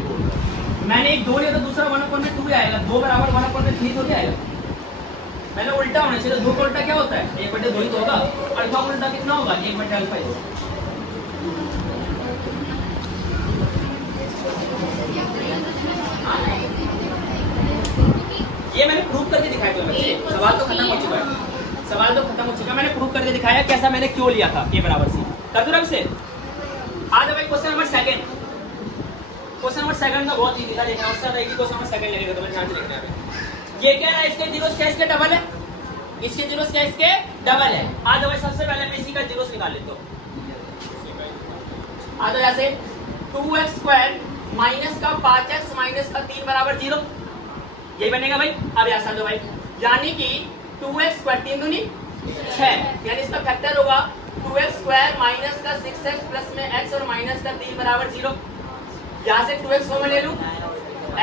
मैंने एक 2 लिया तो दूसरा 1/2 आएगा, 2 बराबर 1/3 थोड़ी आएगा। मैंने उल्टा होना चाहिए, 2 का उल्टा क्या होता है, 1/2 ही तो होगा। अल्फा का उल्टा कितना होगा, 1/अल्फा ही होगा। ये मैंने प्रूव करके दिखाया था बच्चे, सवाल तो खत्म हो चुका है, सवाल तो खत्म हो चुका है। मैंने प्रूव करके दिखाया कैसा मैंने क्यों लिया था ए बराबर सी। कर से आज भाई क्वेश्चन नंबर 2। क्वेश्चन नंबर 2 का बहुत इजी था, देखना उससे रहेगी क्वेश्चन नंबर 2 लगेगा, तो मैं ध्यान से लिखना है। ये क्या है, इसके जीरोस क्या इसके डबल है, इसके जीरोस क्या इसके डबल है। आज भाई सबसे पहले मैं इसी का जीरोस निकाल लेता हूं। आ जाओ यहाँ से, 2x स्क्वायर माइनस का 5x माइनस का 3 बराबर 0, यही बनेगा भाई। अब यहाँ समझो भाई, यानी कि 2x स्क्वायर 3 दूनी 6, यानी इसका फैक्टर होगा 2x स्क्वायर माइनस का 6x प्लस में x और माइनस का 3 बराबर 0। यहाँ से 2x कॉमन ले लूं,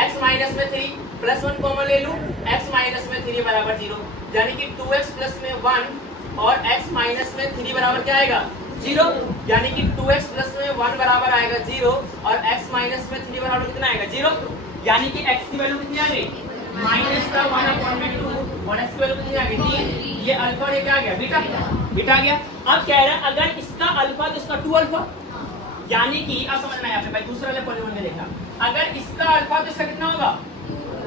x माइनस में 3 प्लस 1 कॉमन ले लूं, x माइनस में 3 बराबर 0, यानी कि 2x प्लस में 1 और x माइनस में 3 बराबर क्या आएगा, 0, यानी कि 2x प्लस में 1 बराबर आएगा 0 और x माइनस में 3 बराबर कितना आएगा, 0, यानी कि x की वैल्यू कितनी आ गई, माइनस का 1/2 और x की वैल्यू कितनी आ गई, 3। ये अल्फा और ये क्या आ गया, बीटा, बीटा आ गया। अब कह रहा है अगर इसका अल्फा तो इसका 2 अल्फा, यानी कि अब समझना है आपने भाई, दूसरा वाले पॉलीगॉन में देखा, अगर इसका अल्फा तो इसका कितना होगा,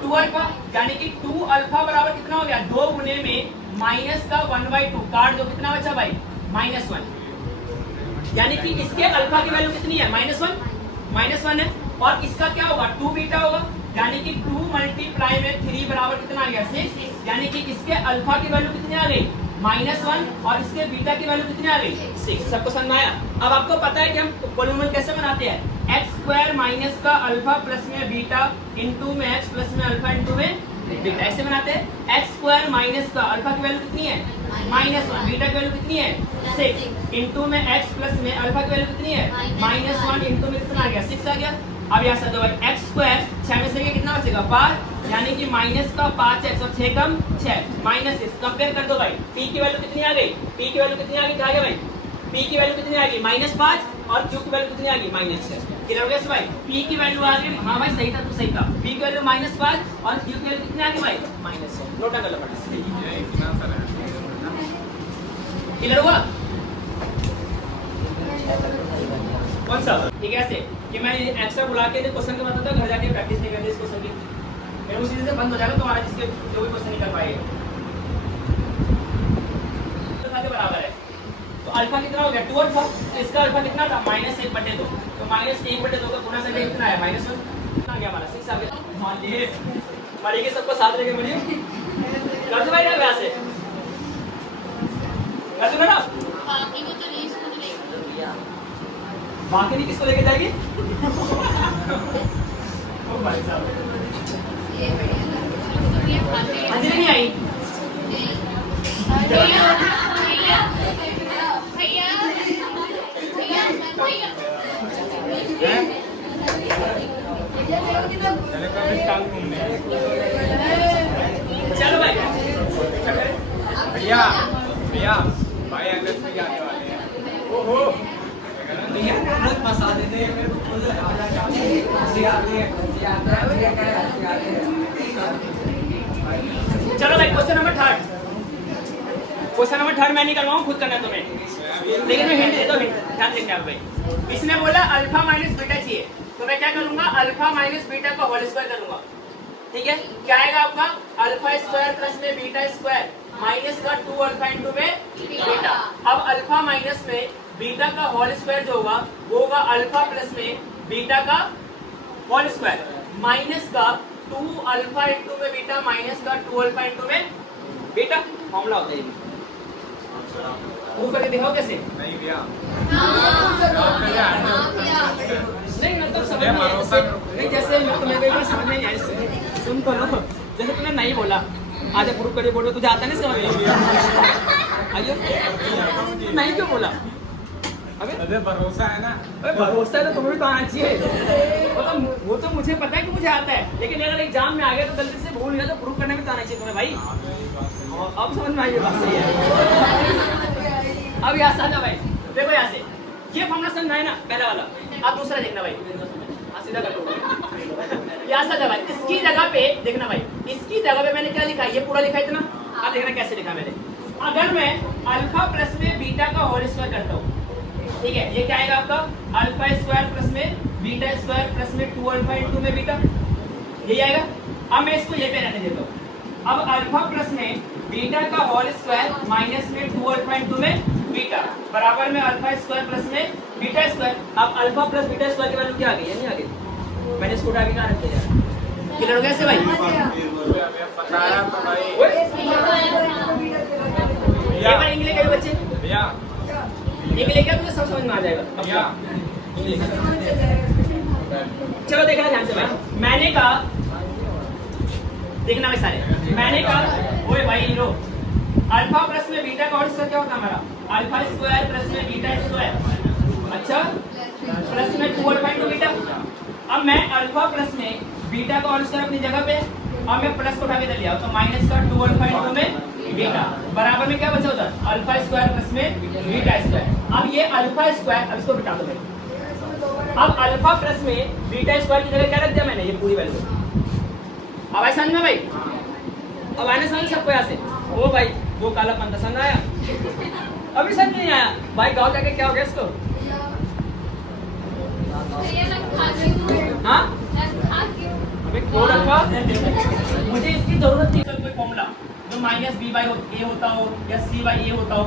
2 अल्फा, यानी कि 2 अल्फा बराबर कितना हो गया, 2 गुने में माइनस का 1/2 काट दो, कितना बचा भाई, -1, यानी कि इसके अल्फा की वैल्यू कितनी है, -1 है, और इसका क्या होगा, 2 बीटा होगा, यानी कि 2 मल्टीप्लाई में 3 बराबर कितना आ गया, 6, यानी कि इसके अल्फा की वैल्यू कितनी आ गई, -1, और इसके बीटा की वैल्यू कितनी आ गई, 6। सबको समझ में आया। अब आपको पता है कि हम पॉलीनोमियल कैसे बनाते हैं, x स्क्वायर माइनस का अल्फा प्लस में बीटा इंटू में x प्लस में अल्फा इंटू में बीटा, ऐसे बनाते हैं। x स्क्वायर माइनस का अल्फा की वैल्यू कितनी है, -1, बीटा की वैल्यू कितनी है, 6, इंटू में x प्लस में अल्फा की वैल्यू कितनी है, -1, इंटू में कितना आ गया, 6 आ गया। अब यहाँ से दो भाई, x स्क्वायर 6 में से कितना बचेगा, 5, यानी कि माइनस का 5x और 6 कम 6 -6, कंपेयर कर दो भाई, p की वैल्यू कितनी आ गई, p की वैल्यू कितनी आ गई, कहा गया भाई, P की वैल्यू कितनी आएगी -5 और Q की वैल्यू कितनी आएगी -6। क्लियर हो गया से भाई? P की वैल्यू आ गई, हाँ भाई सही था, तू सही था। P की वैल्यू -5 और Q की वैल्यू कितनी आ गई भाई -6। नोट डाउन कर लो फटाफट। क्लियर हुआ? कौन सा? ठीक है, ऐसे कि मैं एक्स्ट्रा बुला के क्वेश्चन के बताता हूं, घर जाके प्रैक्टिस नहीं करते इस क्वेश्चन की, फिर उसी से बंद हो जाएगा तुम्हारा जिसके जो भी क्वेश्चन निकल पाएगा। तो बराबर है, तो अल्फा कितना हो गया 2 अल्फा, इसका अल्फा कितना था -1/2, तो -1/2 का गुणा करके कितना आया -1 कितना गया हमारा 6 आ गया। मान लिए पढ़िए सबको साथ लेके पढ़िए, कर दो भाई ना वैसे कर दो ना। बाकी नहीं किसको लेके जाएगी? ओ भाई साहब अंजलि नहीं आई। चलो भाई भैया भैया भाई अंदर से जाने वाले हैं। ओहो भैया बहुत फंसा देते हैं मेरे को। चलो भाई क्वेश्चन नंबर 3, क्वेश्चन नंबर 3 मैं नहीं करवाऊँ, खुद करना है तुम्हें, लेकिन मैं हिंट देता हूँ, ध्यान देखना भाई। इसने बोला अल्फा माइनस बीटा चाहिए, तो मैं क्या करूंगा अल्फा माइनस बीटा का होल स्क्वायर करूंगा। ठीक है, क्या आएगा आपका अल्फा स्क्वायर प्लस में बीटा स्क्वायर माइनस का 2 अल्फा इंटू में बीटा। अब अल्फा माइनस में बीटा का होल स्क्वायर जो होगा वो होगा अल्फा प्लस में बीटा का होल स्क्वायर माइनस का 2 अल्फा इंटू में बीटा माइनस का 2 अल्फा इंटू में बीटा। फॉर्मूला होता है ये, वो करके दिखाओ कैसे। नहीं भैया नहीं मतलब समझ में नहीं, जैसे मैं तुम्हें कोई बात समझ में नहीं आई, सुन तो लो, जैसे तुमने नहीं बोला आजा प्रूफ करके बोलो, तुझे आता नहीं समझ में आइयो नहीं क्यों बोला? अबे भरोसा है ना, अरे भरोसा है तो तुम्हें भी तो आना चाहिए, वो तो मुझे पता है कि मुझे आता है, लेकिन अगर एग्जाम में आ गया तो गलती से भूल गया तो प्रूफ करने में तो आना चाहिए तुम्हें भाई। अब समझ में आई, बात सही है। अब यहाँ से आना भाई, देखो यहाँ से ये फॉर्मूला समझना है ना पहला वाला, अब दूसरा देखना भाई, सीधा कर लो यहाँ से भाई, इसकी जगह पे देखना भाई, इसकी जगह पे मैंने क्या लिखा है, ये पूरा लिखा है इतना, अब देखना कैसे लिखा मैंने। अगर मैं अल्फा प्लस में बीटा का होल स्क्वायर करता हूँ, ठीक है, ये क्या आएगा आपका अल्फा स्क्वायर प्लस में बीटा स्क्वायर प्लस में 2 अल्फा इंटू में बीटा, यही आएगा। अब मैं इसको ये पे रहने देता हूँ, अब अल्फा प्लस में बीटा का होल स्क्वायर माइनस में 2 अल्फा इंटू में बीटा बराबर में अल्फा स्क्वायर प्लस में बीटा स्क्वायर। अब अल्फा प्लस बीटा स्क्वायर की वैल्यू क्या आ गई, नहीं आ गई, मैंने इसको उठा के कहाँ रख दिया? क्लियर हो गया से भाई? बताया तो भाई एक बार इंग्लिश के बच्चे भैया, इंग्लिश क्या तुझे सब समझ में आ जाएगा भैया चलो देखना ध्यान से भाई, मैंने कहा देखना भाई सारे, मैंने कहा ओए भाई लो अल्फा प्लस में बीटा का होल स्क्वायर क्या होता है हमारा अल्फा स्क्वायर प्लस में बीटा स्क्वायर, अच्छा प्लस में 2 अल्फा इंटू बीटा। अब मैं अल्फा प्लस में बीटा का होल स्क्वायर अपनी जगह पे, अब मैं प्लस को उठा के लिया तो माइनस का 2 अल्फा इंटू में बीटा बराबर में क्या बचा होता है अल्फा स्क्वायर प्लस में बीटा स्क्वायर। अब ये अल्फा स्क्वायर, अब इसको बिठा दो भाई, अब अल्फा प्लस में बीटा स्क्वायर की जगह क्या रख दिया मैंने, ये पूरी वैल्यू। अब आया समझ में भाई, अब आने समझ सबको यहाँ से, ओ भाई वो काला पंता समझ आया, अभी समझ नहीं आया भाई, गाँव जाके क्या हो गया इसको, हाँ अबे क्यों रखा, मुझे इसकी जरूरत नहीं। कोई फॉर्मूला जो माइनस बी बाई ए होता हो या सी बाई ए होता हो,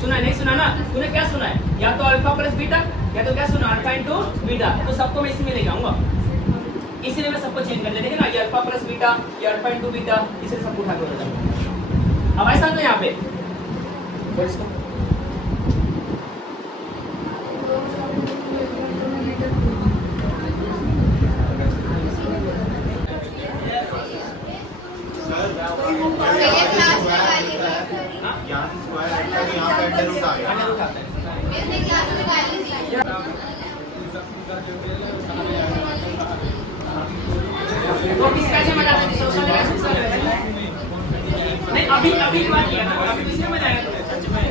सुना है नहीं सुना ना, तूने क्या सुना है, या तो अल्फा प्लस बीटा या तो क्या सुना अल्फा इंटू बीटा, तो सबको मैं इसी में ले जाऊंगा, इसीलिए मैं सबको चेंज कर दिया, देखिए ना ये अल्फा प्लस बीटा ये अल्फा इंटू बीटा, इसलिए सबको उठा के जाऊंगा। अब ऐसा तो यहाँ पे बोल इसको यहाँ पे अंडर रूट आ गया, तो किसका समझ आता है, सोशल नहीं अभी अभी की बात किया ना, अभी किसमें मजा आएगा तुम्हें सच में?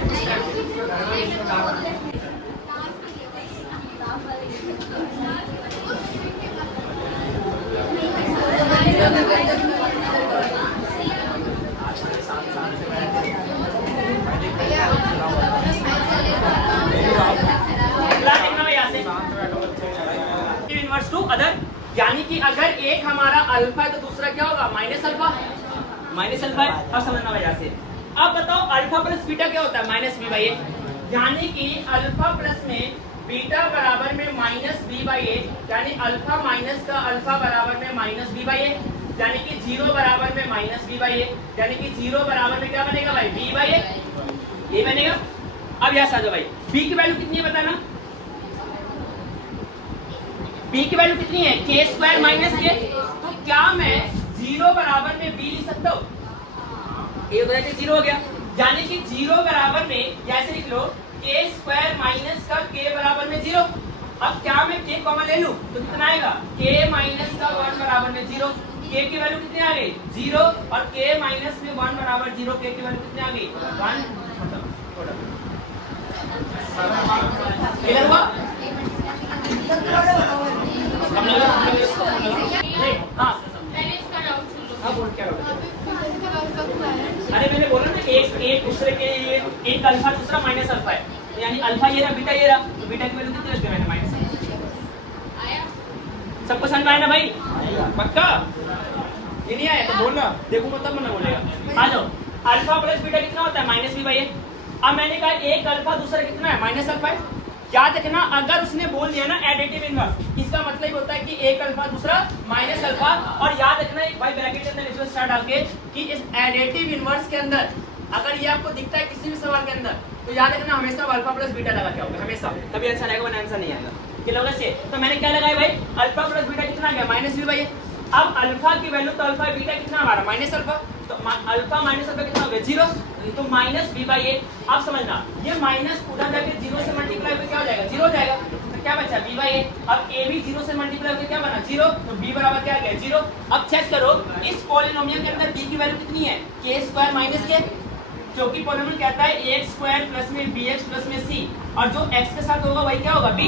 इनवर्स टू अदर, यानी कि अगर एक हमारा अल्फा है तो दूसरा क्या होगा माइनस अल्फा, माइनस अल्फा है। अब समझना वजह से। अब बताओ अल्फा प्लस बीटा क्या होता है माइनस बी बाई ए, यानी कि अल्फा प्लस में बीटा बराबर में माइनस बी बाई ए, यानी अल्फा माइनस का अल्फा बराबर में माइनस बी बाई ए, यानी कि 0 बराबर में माइनस बी बाई ए, यानी कि 0 बराबर में क्या बनेगा भाई बी बाई ए, ये बनेगा। अब यहाँ आ जाओ भाई, बी की वैल्यू कितनी है बताना, बी की वैल्यू कितनी है के स्क्वायर माइनस के, तो क्या मैं 0 बराबर में बी लिख सकता हूँ, ये हो जाएगा 0 हो गया, यानी कि 0 बराबर में ऐसे लिख लो के स्क्वायर माइनस का के बराबर में 0। अब क्या मैं के कॉमन ले लूं तो कितना आएगा के माइनस का 1 बराबर में 0, के की वैल्यू कितनी आ गई 0 और के माइनस में 1 बराबर 0, के की वैल्यू कितनी आ गई 1। क्लियर हुआ? हाँ हाँ बोल क्या अरे मैंने बोला ना एक दूसरे के लिए एक अल्फा दूसरा माइनस अल्फा है, तो यानी अल्फा ये रहा बीटा ये रहा, तो बीटा की वैल्यू कितनी रखी है मैंने माइनस। सबको समझ में आया ना भाई, पक्का? ये नहीं आया तो बोलना, देखो मतलब मैं बोलेगा। आ जाओ, अल्फा प्लस बीटा कितना होता है माइनस बी बाई ए। अब मैंने कहा एक अल्फा दूसरा कितना है माइनस अल्फा है। याद रखना अगर उसने बोल दिया ना एडिटिव इनवर्स, इसका मतलब होता है कि एक अल्फा दूसरा माइनस अल्फा। और याद रखना एक भाई ब्रैकेट के अंदर लिखो स्टार्ट आके कि इस एडिटिव इनवर्स के अंदर अगर ये आपको दिखता है किसी भी सवाल के अंदर तो याद रखना हमेशा अल्फा प्लस बीटा लगा के होगा हमेशा, तभी आंसर आएगा वरना आंसर नहीं आएगा। कि लोगों से तो मैंने क्या लगाया भाई अल्फा प्लस बीटा कितना आ गया माइनस बी बाई ए। अब अल्फा की वैल्यू तो अल्फा बीटा कितना हमारा माइनस अल्फा, तो अल्फा माइनस अल्फा कितना हो गया 0, तो माइनस बी बाई ए। अब समझना ये माइनस उधर जाके 0 से मल्टीप्लाई होकर क्या हो जाएगा 0 हो जाएगा, तो क्या बचा बी बाई ए। अब ए भी 0 से मल्टीप्लाई होकर क्या बना 0, तो बी बराबर क्या आ गया 0। अब चेक करो इस पॉलिनोमियल के अंदर बी की वैल्यू कितनी है के स्क्वायर माइनस के, क्योंकि पॉलिनोमियल कहता है एक्स स्क्वायर प्लस में बी एक्स प्लस में सी, और जो x के साथ होगा वही क्या होगा b,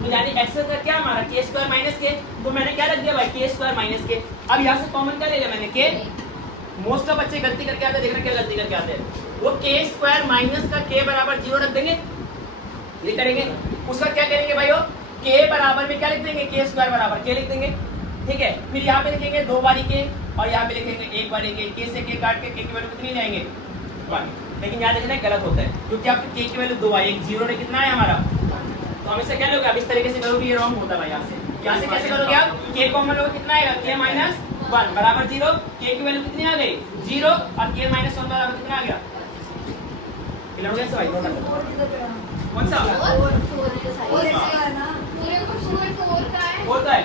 तो यानी x का क्या हमारा के स्क्वायर माइनस के, तो मैंने क्या रख दिया भाई के स्क्वायर माइनस के। अब यहाँ से कॉमन क्या ले लिया मैंने के। मोस्ट ऑफ बच्चे गलती करके आते हैं, देखना क्या गलती करके आते हैं, वो के स्क्वायर माइनस का के बराबर 0 रख देंगे, ये करेंगे। उसका क्या करेंगे भाई वो के बराबर में क्या लिख देंगे के स्क्वायर बराबर के लिख देंगे, ठीक है। फिर यहाँ पे लिखेंगे 2 बारी के और यहाँ पे लिखेंगे 1 बारी के से के काट के की वैल्यू कितनी जाएंगे 1। लेकिन याद रखना गलत होता है क्योंकि आपके के की वैल्यू 2 आई, एक 0 ने कितना है हमारा, तो हमेशा क्या लोगे आप इस तरीके से करोगे, ये रॉन्ग होता है भाई। यहाँ से कैसे करोगे आप के कॉमन लोगे कितना आएगा के माइनस 1 बराबर 0, के की वैल्यू कितनी आ गई 0 और के माइनस 1 बराबर कितना आ गया, क्लियर हो गया भाई? कौन सा होता है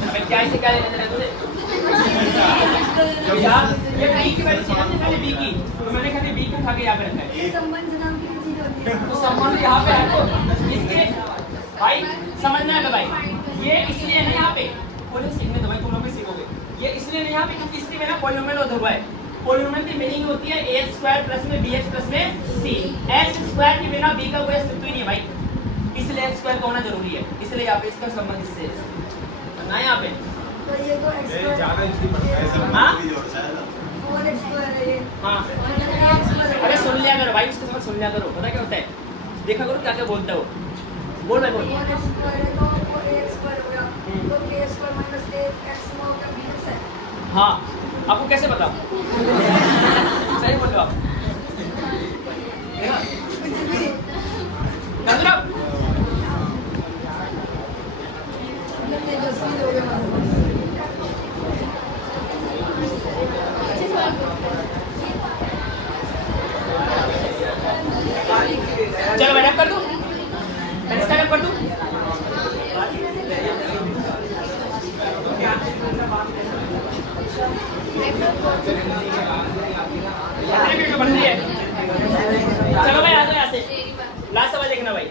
अबे क्या इसे क्या लेना तुझे यार, ये बी की वैल्यू समझने खाली बी की, तो मैंने खाली बी को उठा के यहाँ पे रखा है। संबंध नाम की चीज होती है, तो संबंध यहाँ पे है तो इसके भाई समझना है भाई, ये इसलिए है यहाँ पे पॉलिनोमियल सीखने तो भाई तुम लोग भी सीखोगे, ये इसलिए नहीं यहाँ पे क्योंकि इसके में ना पॉलिनोमियल होता हुआ है। पॉलिनोमियल की मीनिंग होती है एक्स स्क्वायर प्लस में बी एक्स प्लस में सी, एक्स स्क्वायर के बिना बी का कोई अस्तित्व ही नहीं है भाई, इसलिए एक्स स्क्वायर का होना जरूरी है, इसलिए यहाँ पे इसका संबंध इससे ना यहाँ पे। तो ये तो x स्क्वायर ज्यादा इजी पड़ता है हाँ? 4x स्क्वायर है ये। हाँ x स्क्वायर अरे सुन लिया करो भाई, उसके समझ सुन लिया करो, पता क्या होता है देखा करो क्या क्या बोलता हो, बोल भाई बोल। 4x स्क्वायर है तो ax स्क्वायर हो गया, तो k स्क्वायर माइनस x में हो गया bx है। हाँ आपको कैसे पता सही बोल रहे हो आप, कर लो। तेजस्वी हो गया चलो मैडम कर दूं, मैं स्टार्ट कर दूं। बन रही है, चलो भाई आ जाओ यहाँ से, लास्ट सवाल देखना भाई।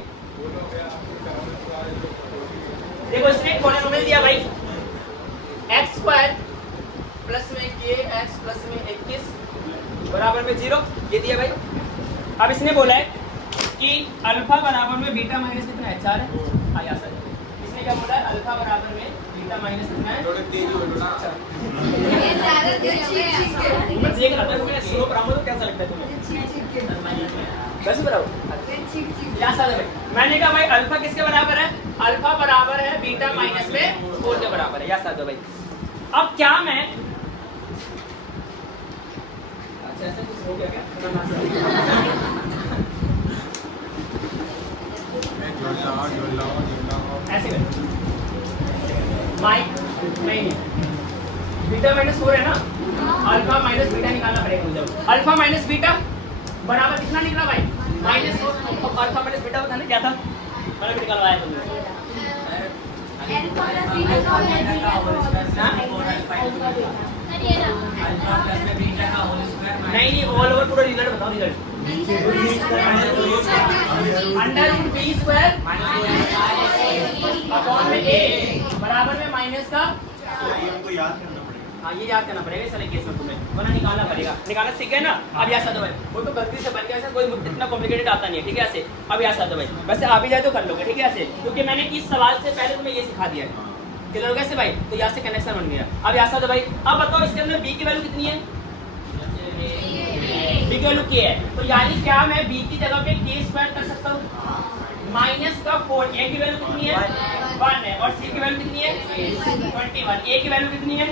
देखो इसने एक पॉलिनोमियल दिया भाई एक्स स्क्वायर प्लस में के एक्स प्लस में 21 बराबर में 0, ये दिया भाई। अब इसने बोला है कि अल्फा बराबर में बीटा माइनस कितना है 4 है, आया सर इसने क्या बोला है अल्फा बराबर में बीटा माइनस कितना है, थोड़े तेज हो ना ये ज्यादा ठीक बस ये करता है तुम्हें स्लो पढ़ाऊंगा तो कैसा लगता है तुम्हें, है कैसे पढ़ाऊं ठीक या साल में मैंने कहा भाई अल्फा किसके बराबर है? अल्फा बराबर है बीटा माइनस में 4 के बराबर है। या साथ भाई अब क्या मैं अच्छा ऐसे कुछ हो गया क्या? ऐसे कर माइक नहीं बीटा माइनस 4 है ना, अल्फा माइनस बीटा निकालना पड़ेगा मुझे। अल्फा माइनस बीटा बराबर कितना निकला भाई? माइनस 4। अल्फा माइनस बीटा बताने क्या था? मैंने भी निकलवाया तुमने। नहीं ऑल ओवर पूरा रिजल्ट बताओ। Result under root b square upon में ए बराबर में माइनस का हमको याद करना पड़ेगा। हाँ ये याद करना पड़ेगा इस वाले केस में तुम्हें, वरना निकालना पड़ेगा। निकालना सीख गए ना? अब यहाँ साथ भाई वो तो गलती से बन गया, ऐसा कोई इतना कॉम्प्लिकेटेड आता नहीं है, ठीक है ऐसे। अब यहाँ साथ भाई वैसे आ भी जाए तो कर लोगे, ठीक है ऐसे, क्योंकि मैंने इस सवाल से पहले तुम्हें ये सिखा दिया है। क्लियर हो गया से भाई? तो यहाँ से कनेक्शन बन गया। अब यहाँ साथ भाई अब बताओ इसके अंदर बी की वैल्यू कितनी है? बी की वैल्यू क्या है? तो यानी क्या मैं बी की जगह पे के स्क्वायर कर सकता हूँ? माइनस का 4। ए की वैल्यू कितनी है? 1 है। और सी की वैल्यू कितनी है? 21। ए की वैल्यू कितनी है?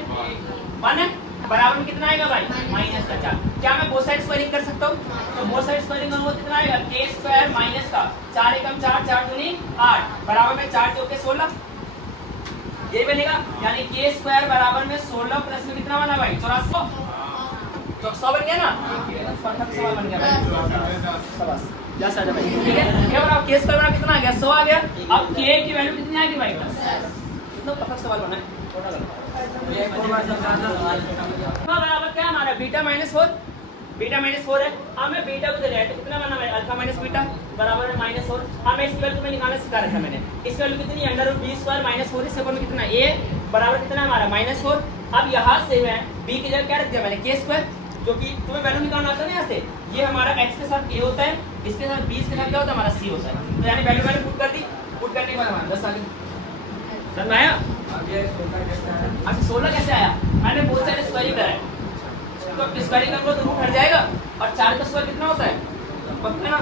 1 है। बराबर में कितना आएगा भाई? माइनस का 4। क्या मैं बोथ साइड स्क्वायरिंग कर सकता हूँ? तो बोथ साइड स्क्वायरिंग करूंगा कितना आएगा? के स्क्वायर माइनस का 4 एकम 4 4 दूनी 8 बराबर में 4 चौके 16 ये बनेगा। यानी के स्क्वायर बराबर में 16 प्लस में कितना बना भाई? 84। तो 100 बन गया ना? परफेक्ट सवाल बन गया भाई। शाबाश जा साजा भाई, ठीक है। ये बराबर के स्क्वायर बराबर कितना आ गया? 100 आ गया। अब के की वैल्यू कितनी आएगी भाई? कितना परफेक्ट सवाल बना है। छोटा लगा बराबर क्या हमारा बीटा माइनस 4। बीटा माइनस 4 है। अब मैं बीटा को दे रहा है तो कितना बना भाई? अल्फा माइनस बीटा बराबर में माइनस 4। अब मैं इस वैल्यू को निकालना सिखा रखा मैंने। इस वैल्यू कितनी? Under root b square minus 4 इससे में कितना? ए बराबर कितना हमारा? माइनस 4। अब यहाँ से मैं बी की जगह क्या रख दिया मैंने? के स्क्वायर, जो कि तुम्हें वैल्यू निकालना आता है ना यहाँ से। ये हमारा x के साथ a होता है, इसके साथ b के साथ क्या होता है? हमारा c होता है। तो यानी वैल्यू मैंने पुट कर दी। पुट करने के बाद हमारा 10 आ गया। समझ में आया? अच्छा 16 कैसे आया? मैंने बहुत सारे स्क्वायरिंग कराए, तो स्क्वायरिंग करूंगा तो रूट हट जाएगा। और 4 का स्क्वायर कितना होता है? पक्का ना?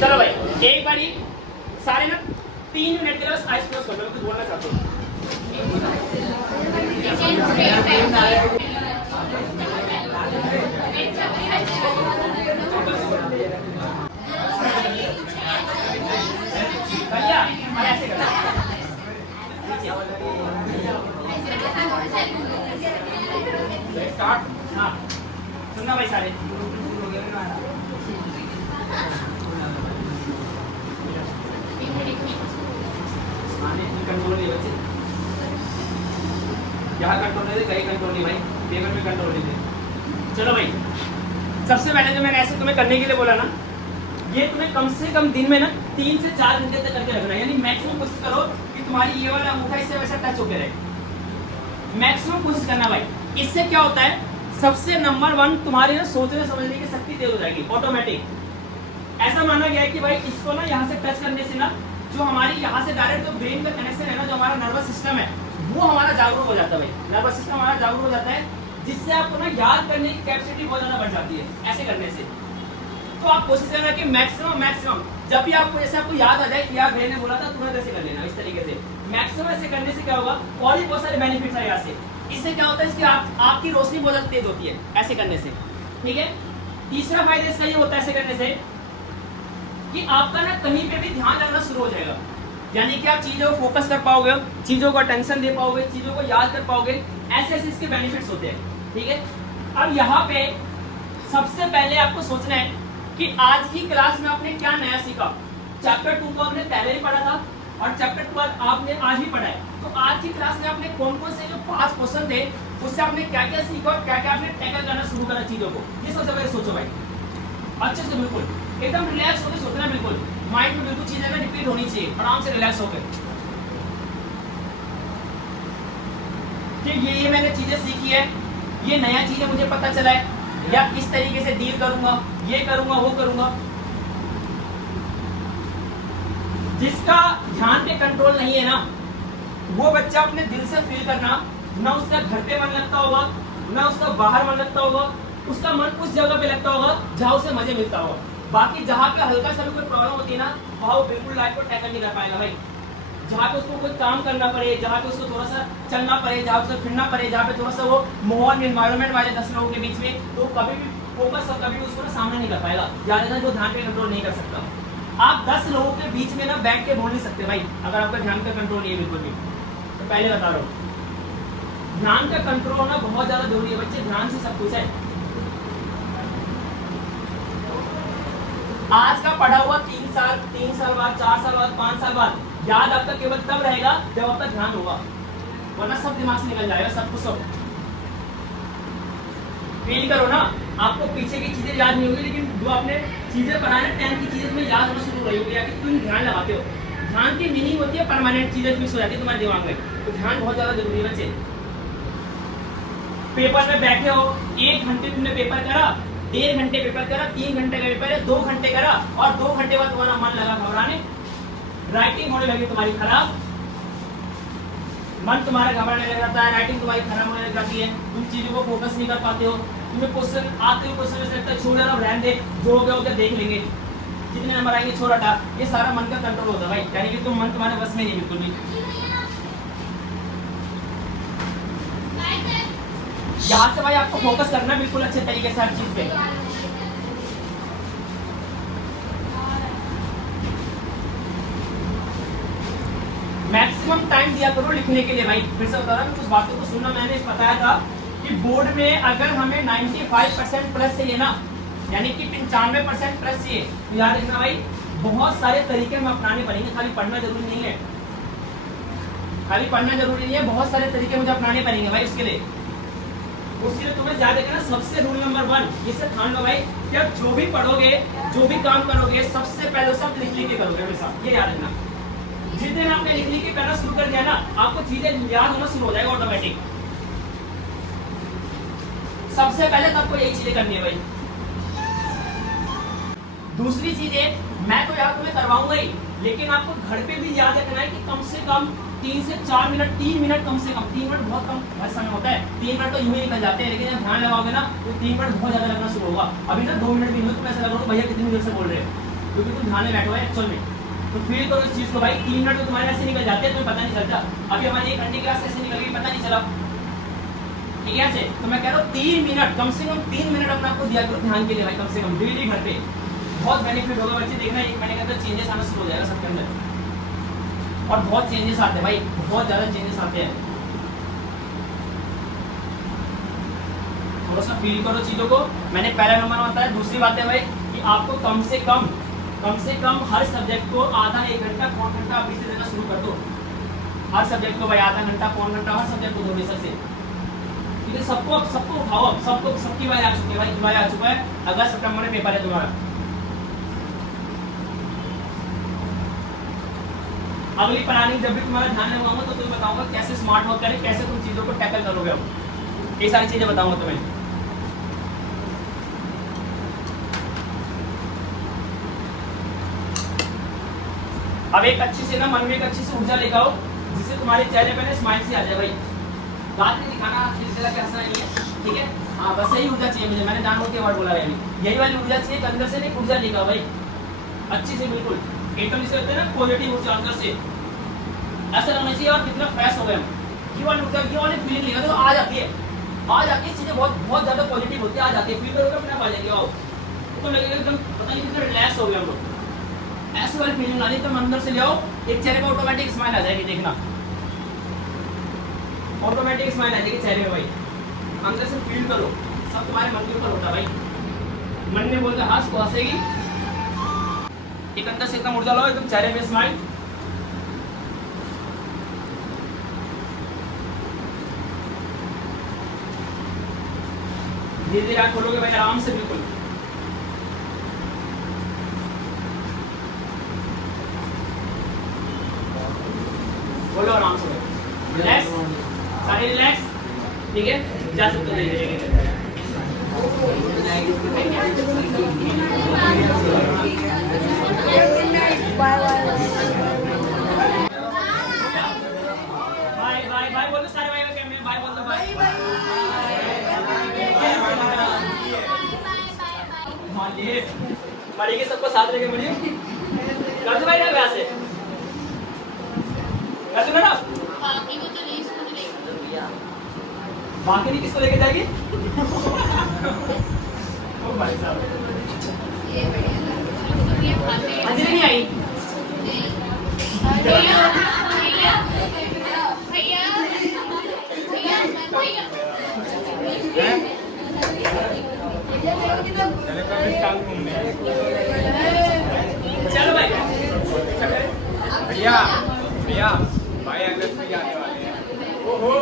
चलो भाई एक बारी सारे ना 3 मिनट के लिए बस आइस क्लोज कर दो, कुछ बोलना चाहते हो? भैया और ऐसे करना स्टार्ट। हाँ सुनना भाई सारे कंट्रोल नहीं बच्चे, यहाँ कंट्रोल नहीं दे, कहीं कंट्रोल नहीं भाई, पेपर में कंट्रोल नहीं दे। चलो भाई सबसे पहले जो मैंने ऐसे तुम्हें करने के लिए बोला ना, ये तुम्हें कम से कम दिन में ना 3 से 4 घंटे तक करके रखना है। यानी मैक्सिमम कोशिश करो कि तुम्हारी ये वाला अंगूठा इससे वैसा टच होकर रहे। मैक्सिमम कोशिश करना भाई। इससे क्या होता है? सबसे नंबर 1 तुम्हारी ना सोचने समझने की शक्ति तेज हो जाएगी ऑटोमेटिक। ऐसा माना गया है कि भाई इसको ना यहाँ से टच करने से ना जो हमारी यहाँ से डायरेक्ट जो ब्रेन का कनेक्शन है ना, जो हमारा नर्वस सिस्टम है वो हमारा जागरूक हो जाता है भाई। नर्वस सिस्टम हमारा जागरूक हो जाता है, जिससे आपको ना याद करने की कैपेसिटी बहुत ज्यादा बढ़ जाती है ऐसे करने से। तो आप कोशिश करना कि मैक्सिमम जब भी आपको जैसे आपको याद आ जाए कि यार मैंने बोला था तुरंत ऐसे कर लेना। इस तरीके से मैक्सिमम ऐसे करने से क्या होगा? और भी बहुत सारे बेनिफिट्स है यहाँ से। इससे क्या होता है? इसकी आपकी रोशनी बहुत ज्यादा तेज होती है ऐसे करने से, ठीक है। तीसरा फायदा इसका ये होता है ऐसे करने से कि आपका ना कहीं पे भी ध्यान लगना शुरू हो जाएगा। यानी कि आप चीजों को फोकस कर पाओगे, चीजों को अटेंशन दे पाओगे, चीजों को याद कर पाओगे। ऐसे ऐसे इसके बेनिफिट्स होते हैं, ठीक है। अब यहाँ पे सबसे पहले आपको सोचना है कि आज की क्लास में आपने क्या नया सीखा। चैप्टर 2 को आपने पहले ही पढ़ा था और चैप्टर 2 आपने आज भी पढ़ा है। तो आज की क्लास में आपने कौन कौन से जो 5 क्वेश्चन थे उससे आपने क्या क्या सीखा और क्या क्या आपने टैकल करना शुरू करा चीजों को। ये सबसे पहले सोचो भाई अच्छे से, बिल्कुल एकदम रिलैक्स होकर सोचना। बिल्कुल माइंड में बिल्कुल चीजें ना रिपीट होनी चाहिए, आराम से रिलैक्स होकर कि ये मैंने चीजें सीखी है, ये नया चीजें मुझे पता चला है, या इस तरीके से डील करूंगा, ये करूंगा, वो करूंगा। जिसका ध्यान पे कंट्रोल नहीं है ना, वो बच्चा अपने दिल से फील करना, ना उसका घर पे मन लगता होगा, ना उसका बाहर मन लगता होगा, उसका मन उस जगह पे लगता होगा जहाँ उसे मजे मिलता होगा। बाकी जहाँ पे हल्का सा भी कोई प्रॉब्लम होती है ना, वहाँ वो बिल्कुल लाइफ को टैकल नहीं कर पाएगा भाई। जहाँ पे उसको कोई काम करना पड़े, जहाँ पे उसको थोड़ा सा चलना पड़े, जहाँ पे फिरना पड़े, जहाँ पे थोड़ा सा वो माहौल एनवायरनमेंट वाले 10 लोगों के बीच में, तो कभी भी फोकस और कभी भी उसको ना सामना नहीं कर पाएगा। याद रखना, जो ध्यान पे कंट्रोल नहीं कर सकता। आप 10 लोगों के बीच में ना बैठ के बोल नहीं सकते भाई, अगर आपका ध्यान का कंट्रोल नहीं है बिल्कुल भी। तो पहले बता रहा हूँ, ध्यान का कंट्रोल होना बहुत ज्यादा जरूरी है बच्चे। ध्यान से सब कुछ है। आज का पढ़ा हुआ 3 साल बाद, 4 साल बाद, 5 साल बाद याद आपका केवल तब रहेगा जब आपका ध्यान होगा, वरना सब दिमाग से निकल जाएगा, सब कुछ। सब फील करो ना, आपको पीछे की चीजें याद नहीं होगी, लेकिन जो आपने चीजें पढ़ाई ना 10 की चीजें तुम्हें याद होना शुरू हो रही होगी, या कि तुम ध्यान लगाते हो। ध्यान की मीनिंग होती है परमानेंट चीजें फिक्स हो जाती है तुम्हारे दिमाग में। तो ध्यान बहुत ज्यादा जरूरी है बच्चे। पेपर में बैठे हो, 1 घंटे तुमने पेपर करा, 1.5 घंटे पेपर करा, 3 घंटे का पेपर है, 2 घंटे करा, और 2 घंटे बाद तुम्हारा मन लगा घबराने, राइटिंग होने लगी तुम्हारी खराब, मन तुम्हारा घबराने लग जाता है, राइटिंग तुम्हारी खराब होने लग जाती है, तुम चीजों को फोकस नहीं कर पाते हो, तुम्हें क्वेश्चन आते हो, क्वेश्चन में लगता है छोड़ यार रहने दे, जो हो गया देख लेंगे, जितने नंबर आएंगे छोड़ हटा। ये सारा मन का कंट्रोल होता है भाई, यानी कि तुम मन तुम्हारे बस में नहीं बिल्कुल भी। यहाँ से भाई आपको फोकस करना बिल्कुल अच्छे तरीके से हर चीज पे। मैक्सिमम टाइम दिया करो लिखने के लिए भाई। फिर से बता रहा हूँ, कुछ बातों को सुनना। मैंने बताया था कि बोर्ड में अगर हमें 95% प्लस चाहिए ना, यानी कि 95% प्लस चाहिए, तो याद रखना भाई बहुत सारे तरीके हमें अपनाने पड़ेंगे। खाली पढ़ना जरूरी नहीं है, खाली पढ़ना जरूरी नहीं है, बहुत सारे तरीके मुझे अपनाने पड़ेंगे भाई उसके लिए। उसके लिए तुम्हें याद रखना, सबसे रूल नंबर 1 इसे ठान लो भाई कि आप जो भी पढ़ोगे, जो भी काम करोगे, सबसे पहले सब लिख के करोगे हमेशा। ये याद रखना, जिस दिन आपने लिख के करना शुरू कर दिया ना, आपको चीजें याद होना शुरू हो जाएगा ऑटोमेटिक। सबसे पहले तो आपको यही चीजें करनी है भाई। दूसरी चीज है, मैं तो याद तुम्हें करवाऊंगा ही, लेकिन आपको घर पे भी याद रखना है कि कम से कम 3 से 4 मिनट, 3 मिनट कम से कम। 3 मिनट बहुत कम समय होता है, 3 मिनट तो यूं ही निकल जाते हैं, लेकिन जब ध्यान लगाओगे ना तो 3 मिनट बहुत ज्यादा लगना शुरू होगा। अभी तक 2 मिनट भी हुए तो ऐसा लग रहा है भैया कितनी देर से बोल रहे हैं, क्योंकि तुम ध्यान में बैठो है एक्चुअल में। तो फील करो इस चीज को भाई। 3 मिनट तो तुम्हारे ऐसे निकल जाते हैं, तुम्हें पता नहीं चलता। अभी हमारी 1 घंटे की क्लास ऐसे निकल गई, पता नहीं चला, ठीक है ऐसे। तो मैं कह रहा हूँ 3 मिनट, कम से कम 3 मिनट अपने आपको दिया करो ध्यान के लिए भाई, कम से कम डेली घर पे। बहुत बेनिफिट होगा बच्चे, देखना 1 महीने के अंदर चेंजेस आना शुरू हो जाएगा सबके अंदर। और बहुत चेंजेस आते हैं भाई, बहुत ज्यादा चेंजेस आते हैं। थोड़ा सा फील करो चीजों को। मैंने पहला नंबर बताया। दूसरी बात है भाई कि आपको कम से कम हर सब्जेक्ट को आधा 1 घंटा, पौन घंटा आप इसे देना शुरू कर दो। हर सब्जेक्ट को भाई आधा घंटा, पौन घंटा, हर सब्जेक्ट को दो बेशक से। ठीक है, सबको उठाओ। अब सबकी बारी आ चुकी है भाई, जुलाई आ चुका है, अगस्त सितंबर में पेपर है तुम्हारा। अगली प्लानिंग जब भी तुम्हारा ध्यान लगाऊंगा तो तुम्हें बताऊंगा कैसे स्मार्ट वर्क करें, कैसे तुम चीजों को टैकल करोगे। अब ये सारी चीजें बताऊंगा तुम्हें। अब एक अच्छी से ना मन में एक अच्छी सी ऊर्जा लेकर आओ, जिससे तुम्हारे चेहरे पे ना स्माइल से आ जाए भाई। दांत नहीं दिखाना, चला के हंसना नहीं है, ठीक है। हाँ बस यही ऊर्जा चाहिए मुझे, मैंने जानबूझ के वर्ड बोला है, यही वाली ऊर्जा चाहिए। अंदर से नहीं ऊर्जा लेगा भाई, अच्छी से बिल्कुल एकदम जिसे कहते हैं ना पॉजिटिव ऊर्जा अंदर से ऐसा लगना चाहिए। और कितना फ्रेश हो गए हम, ये वाली ऊर्जा, ये वाली फीलिंग लेगा तो आ जाती है चीजें बहुत ज्यादा पॉजिटिव होती है, आ जाती है। फील करोगे अपने आप आ जाएगी। आओ तो लगेगा एकदम पता नहीं कितना रिलैक्स हो गया हम लोग। ऐसी वाली फीलिंग लानी तो अंदर से ले आओ, एक चेहरे पर ऑटोमेटिक स्माइल आ जाएगी। देखना ऑटोमेटिक स्माइल आ जाएगी चेहरे में भाई। अंदर से फील करो, सब तुम्हारे मन के ऊपर होता है भाई। मन में बोलकर हंस को हंसेगी, एक अंदर से एकदम ऊर्जा लाओ, एकदम चेहरे में स्माइल। धीरे धीरे आंख खोलोगे भाई, आराम से बिल्कुल। बोलो आराम से, रिलैक्स, सारे रिलैक्स, ठीक है। जा सकते हो। बाय बाय बाय बोलो सारे भाई का कैमरे बाय बोल दो बाय मालिए बड़ी के सबको साथ लेके मिलिए कर दो भाई ना वहां से कर दो ना बाकी नहीं किसको लेके जाएगी ओ भाई साहब अंजलि नहीं आई चले कभी साल घूमने चलो भाई भैया भैया भाई अगस्त में जाने वाले हैं ओहो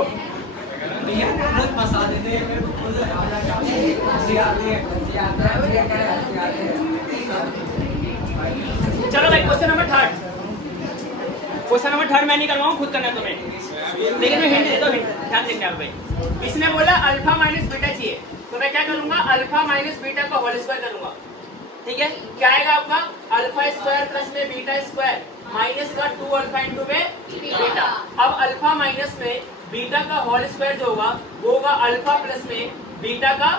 भैया बहुत फंसा देते हैं मेरे को चलो भाई क्वेश्चन नंबर 3 क्वेश्चन नंबर 3 मैं नहीं करवाऊँ खुद करना है तुम्हें लेकिन मैं हिंट देता हूँ ध्यान देखना है भाई इसने बोला अल्फा माइनस बीटा चाहिए तो मैं क्या करूंगा अल्फा माइनस बीटा का होल स्क्वायर करूंगा ठीक है क्या आएगा आपका अल्फा स्क्वायर प्लस में बीटा स्क्वायर माइनस का 2 अल्फा इंटू में बीटा अब अल्फा माइनस में बीटा का होल स्क्वायर जो होगा वो होगा अल्फा प्लस में बीटा का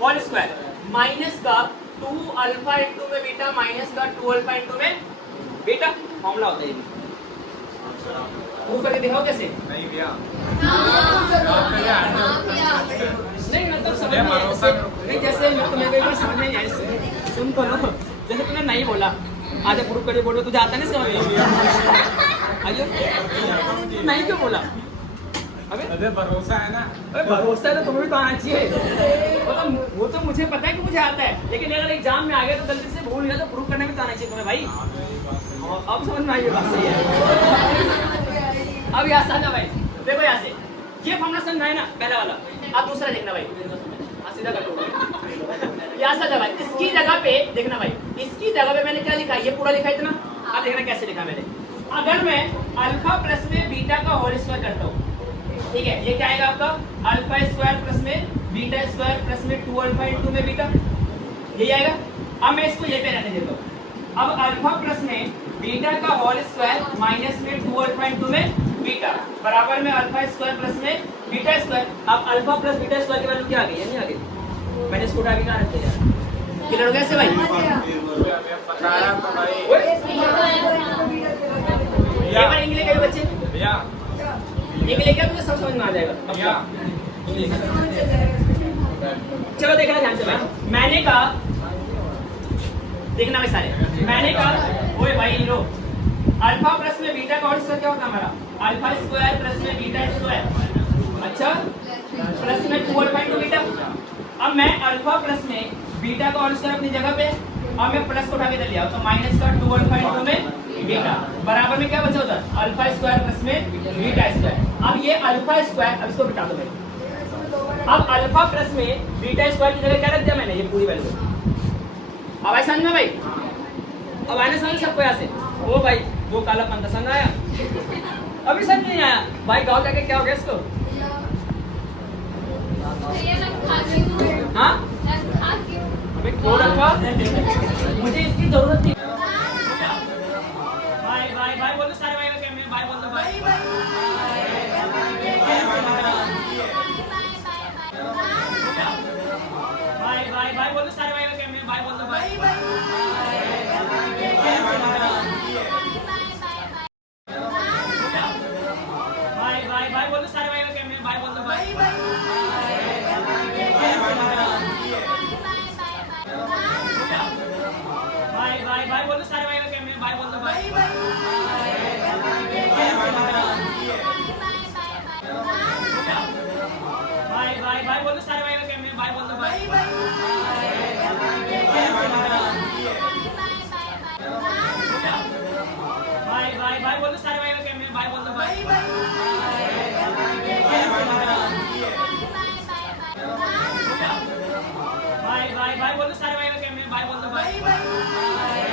होल स्क्वायर माइनस का 2 अल्फा इंटू में बीटा माइनस का 2 अल्फा इंटू में बीटा फॉर्मूला होता है ये प्रूव करके दिखाओ कैसे नहीं भैया नहीं मतलब समझ में नहीं जैसे मैं तुम्हें कोई समझ में नहीं आया इससे तुम करो जैसे तुमने नहीं बोला आजा प्रूव करके बोलो तुझे आता नहीं समझ में आइए नहीं क्यों बोला अबे अरे भरोसा है ना अरे भरोसा है तो तुम्हें भी तो आना चाहिए वो तो मुझे पता है कि मुझे आता है लेकिन अगर एग्जाम में आ गया तो गलती से भूल गया तो प्रूव करने में तो आना चाहिए तुम्हें भाई अब समझ में आई ये बात सही है अब यहाँ से आजा भाई देखो यहाँ से ये फॉर्मूला समझ में आया ना पहला वाला अब दूसरा देखना भाई सीधा कर दो यहाँ से आजा भाई इसकी जगह पे देखना भाई इसकी जगह पे मैंने क्या लिखा ये पूरा लिखा इतना अब देखना कैसे लिखा मैंने अगर मैं अल्फा प्लस में बीटा का होल स्क्वायर करता हूँ ठीक है ये क्या आएगा आपका अल्फा स्क्वायर प्लस में बीटा स्क्वायर प्लस में 2 अल्फा इंटू में बीटा यही आएगा अब मैं इसको ये पे रहने देता हूँ अब अल्फा प्लस में बीटा का होल स्क्वायर माइनस में 2 अल्फा इंटू में बीटा बराबर में अल्फा स्क्वायर प्लस में बीटा स्क्वायर अब अल्फा प्लस बीटा स्क्वायर की वैल्यू क्या आ गई है नहीं आ गई मैंने इसको उठा के कहाँ रखते यार क्लियर हो गया से भाई पकाया तो भाई एक बार इंग्लिश के बच्चे भैया इंग्लिश क्या तुझे सब समझ में आ जाएगा भैया इंग्लिश चलो देखना ध्यान से भाई मैंने कहा देखना भाई सारे मैंने कहा ओए भाई लो अल्फा प्लस में बीटा का होल स्क्वायर क्या होता है हमारा अल्फा स्क्वायर प्लस में बीटा स्क्वायर अच्छा प्लस में 2 अल्फा इंटू बीटा अब मैं अल्फा प्लस में बीटा का होल स्क्वायर अपनी जगह पे अब मैं प्लस को उठा के दे लिया तो माइनस का 2 अल्फा इंटू में बीटा बराबर में क्या बचा होता है अल्फा स्क्वायर प्लस में बीटा स्क्वायर अब ये अल्फा स्क्वायर अब इसको बिठा दो भाई अब अल्फा प्लस में बीटा स्क्वायर की जगह क्या रख दिया मैंने ये पूरी वैल्यू अब ऐसा समझ में भाई अब आने समझ सबको यहाँ से ओ भाई वो काला पंथा समझ आया अभी समझ नहीं आया भाई गाँव जाके क्या हो गया इसको हाँ अबे क्यों रखा मुझे इसकी जरूरत थी भाई भाई भाई बोलो सारे भाई का कैमरे भाई बोल दो भाई भाई भाई बोलो सारे भाई का कैमरे भाई बोल दो भाई भाई बोलो सारे भाई का कैमरे भाई बोल दो भाई भाई बोलो सारे भाई का कैमरे भाई बोल दो भाई भाई बोलो सारे भाई का कैमरे भाई बोल दो भाई भाई बोलो सारे भाई का कैमरे भाई बोल दो भाई भाई बोलो सारे भाई का कैमरे भाई बोल दो भाई